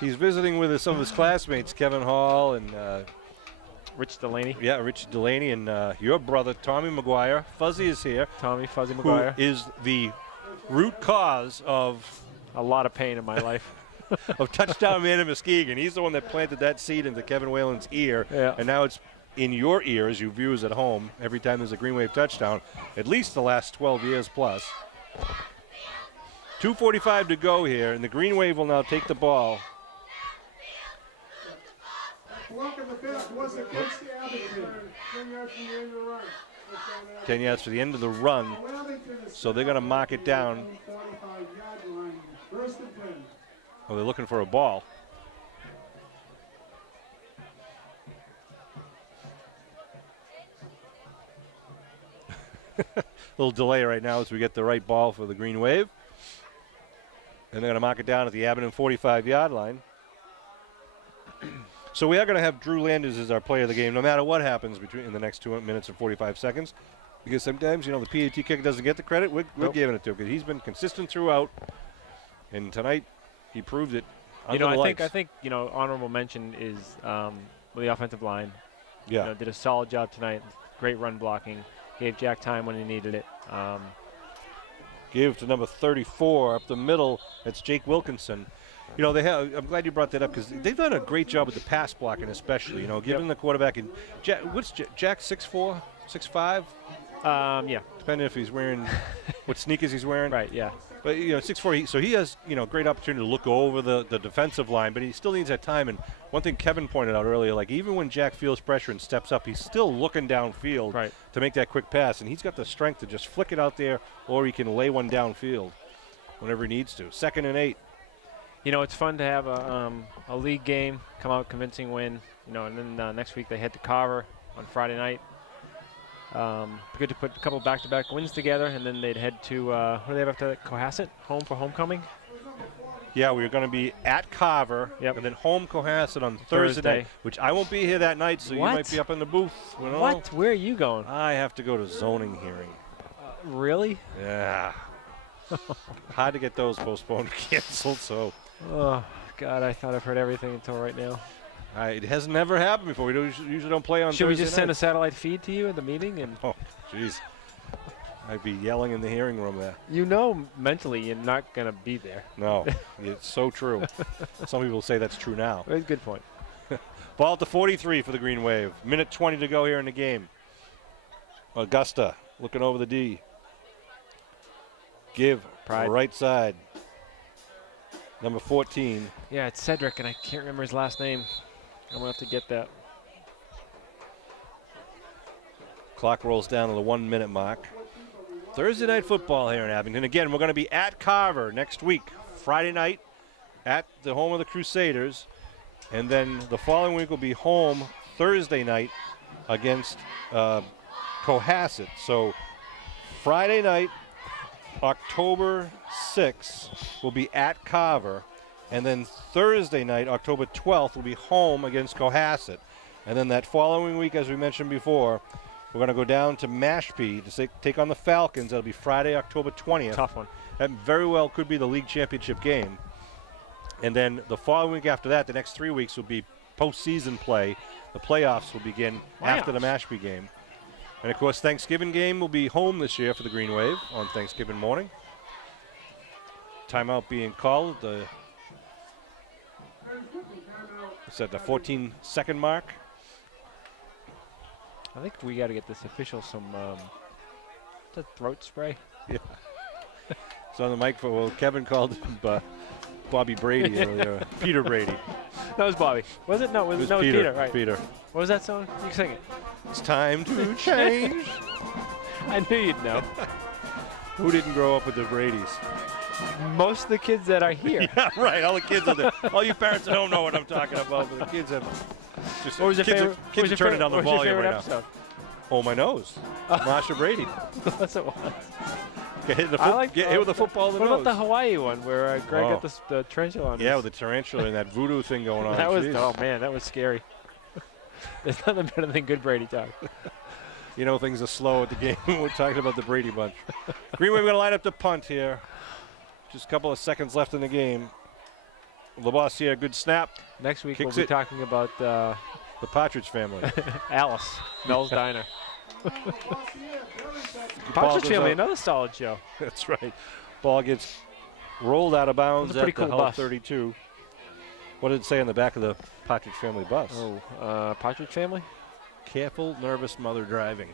He's visiting with some of his classmates, Kevin Hall and Rich Delaney. Yeah, Rich Delaney and your brother, Tommy McGuire. Fuzzy is here. Tommy Fuzzy McGuire. Who is the root cause of a lot of pain in my life. Of touchdown man in Muskegon. He's the one that planted that seed into Kevin Whalen's ear. Yeah. And now it's in your ear as you viewers at home every time there's a Green Wave touchdown, at least the last 12 years plus. 2:45 to go here, and the Green Wave will now take the ball. Block in the back was against Abington. 10 yards from the end of the run. 10 yards for the end of the run, so they're going to mark it down. Oh, they're looking for a ball. A little delay right now as we get the right ball for the Green Wave. And they're going to mark it down at the Abington 45-yard line. So we are going to have Drew Landers as our player of the game, no matter what happens in the next 2 minutes and 45 seconds. Because sometimes, the PAT kicker doesn't get the credit. We're giving it to him because he's been consistent throughout. And tonight, he proved it. I think honorable mention is the offensive line. Yeah. Did a solid job tonight. Great run blocking. Gave Jack time when he needed it. Gave to number 34 up the middle. That's Jake Wilkinson. I'm glad you brought that up because they've done a great job with the pass blocking, especially. Giving the quarterback and what's Jack 6'4", 6'5"? Yeah. Depending if he's wearing what sneakers he's wearing. Right. Yeah. But 6'4", so he has great opportunity to look over the defensive line, but he still needs that time. And one thing Kevin pointed out earlier, like even when Jack feels pressure and steps up, he's still looking downfield to make that quick pass, and he's got the strength to just flick it out there, or he can lay one downfield whenever he needs to. 2nd and 8. It's fun to have a league game, come out convincing win. And then next week they head to Carver on Friday night. Good to put a couple back-to-back wins together, and then they'd head to what do they have after that? Cohasset, home for homecoming. Yeah, we're going to be at Carver, and then home Cohasset on Thursday, which I won't be here that night, so you might be up in the booth. What? Where are you going? I have to go to zoning hearing. Really? Yeah. Hard to get those postponed or canceled, so. Oh, God, I thought I've heard everything until right now. It has never happened before. We usually don't play on Thursday Should we just send night. a satellite feed to you at the meeting? And oh, jeez. I'd be yelling in the hearing room there. Mentally you're not going to be there. No, it's so true. Some people say that's true now. That's a good point. Ball at the 43 for the Green Wave. Minute 20 to go here in the game. Augusta looking over the D. Give. Pride. Right side. Number 14. Yeah, it's Cedric, and I can't remember his last name. I'm going to have to get that. Clock rolls down to the 1 minute mark. Thursday night football here in Abington. Again, we're going to be at Carver next week, Friday night, at the home of the Crusaders. And then the following week will be home Thursday night against Cohasset. So Friday night, October 6th, will be at Carver. And then Thursday night, October 12th, will be home against Cohasset. And then that following week, as we mentioned before, we're going to go down to Mashpee to take on the Falcons. That'll be Friday, October 20th. Tough one. That very well could be the league championship game. And then the following week after that, the next 3 weeks will be postseason play. The playoffs will begin after the Mashpee game. And, of course, Thanksgiving game will be home this year for the Green Wave on Thanksgiving morning. Timeout being called. It's at the 14-second mark. I think we got to get this official some throat spray. Yeah. It's on the microphone. Well, Kevin called him Bobby Brady earlier. Peter Brady. That was Bobby. Was it? No, it was Peter. Right. Peter. What was that song? You can sing it. It's time to change. I knew you'd know. Who didn't grow up with the Bradys? Most of the kids that are here. Yeah, right. All the kids are there. All you parents that don't know what I'm talking about, but the kids have just. What was your favorite? Kids are turning down the volume right episode? now. Oh, my nose. Marsha Brady. That's what it was. Get hit, get hit with a football in the nose. What about the Hawaii one where Greg got the tarantula on? Yeah, with the tarantula and that voodoo thing going on. That was, oh man, that was scary. There's nothing better than good Brady talk. You know things are slow at the game. We're talking about the Brady bunch. Green Wave going to line up the punt here. Just a couple of seconds left in the game. Labossiere, good snap. Next week we'll be talking about the Partridge family. Alice, Mel's Diner. Partridge Family, another solid show. That's right. Ball gets rolled out of bounds at cool the Hull 32. What did it say on the back of the Partridge Family bus? Oh, Partridge Family? Careful, nervous mother driving.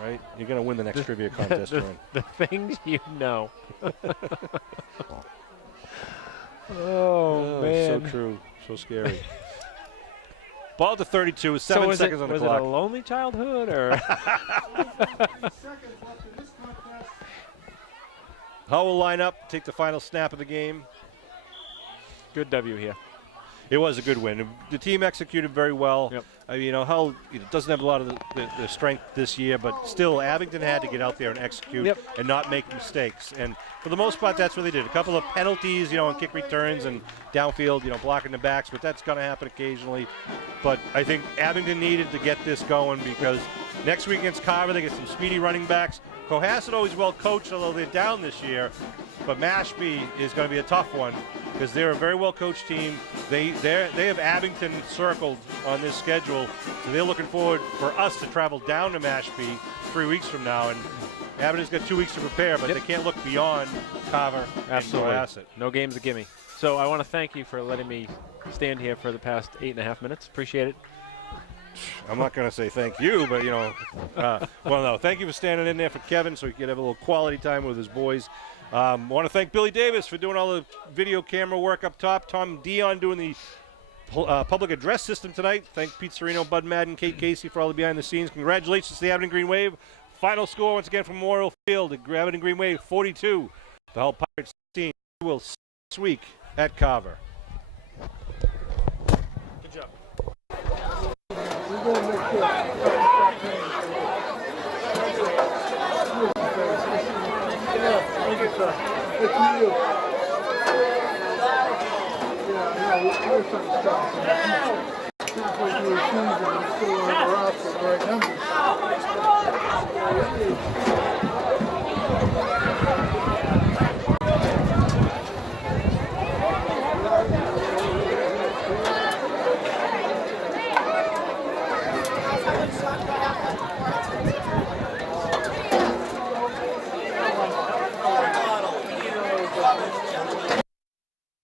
Right? You're going to win the next trivia contest, Ryan. The things you know. Oh, man. So true. So scary. Ball to 32 with 7 seconds on the clock. Was it a lonely childhood or? Hull will line up, take the final snap of the game. Good W here. It was a good win. The team executed very well. Yep. I mean, Hull doesn't have a lot of the strength this year, but still, Abington had to get out there and execute and not make mistakes. And for the most part, that's what they did. A couple of penalties, and kick returns and downfield, blocking the backs, but that's going to happen occasionally. But I think Abington needed to get this going because next week against Carver, they get some speedy running backs. Cohasset always well coached, although they're down this year. But Mashpee is going to be a tough one because they're a very well coached team. They have Abington circled on this schedule, so they're looking forward for us to travel down to Mashpee 3 weeks from now. And Abington's got 2 weeks to prepare, but they can't look beyond Carver and Cohasset. No game's a gimme. So I want to thank you for letting me stand here for the past 8.5 minutes. Appreciate it. I'm not going to say thank you, but, no, thank you for standing in there for Kevin so he could have a little quality time with his boys. I want to thank Billy Davis for doing all the video camera work up top. Tom Dion doing the public address system tonight. Thank Pete Serino, Bud Madden, Kate Casey for all the behind the scenes. Congratulations to the Abington Green Wave. Final score once again from Memorial Field. Abington Green Wave 42. The Hull Pirates team will see next week at Carver. Good job. Halfway through the season, we're still on the roster, the right numbers.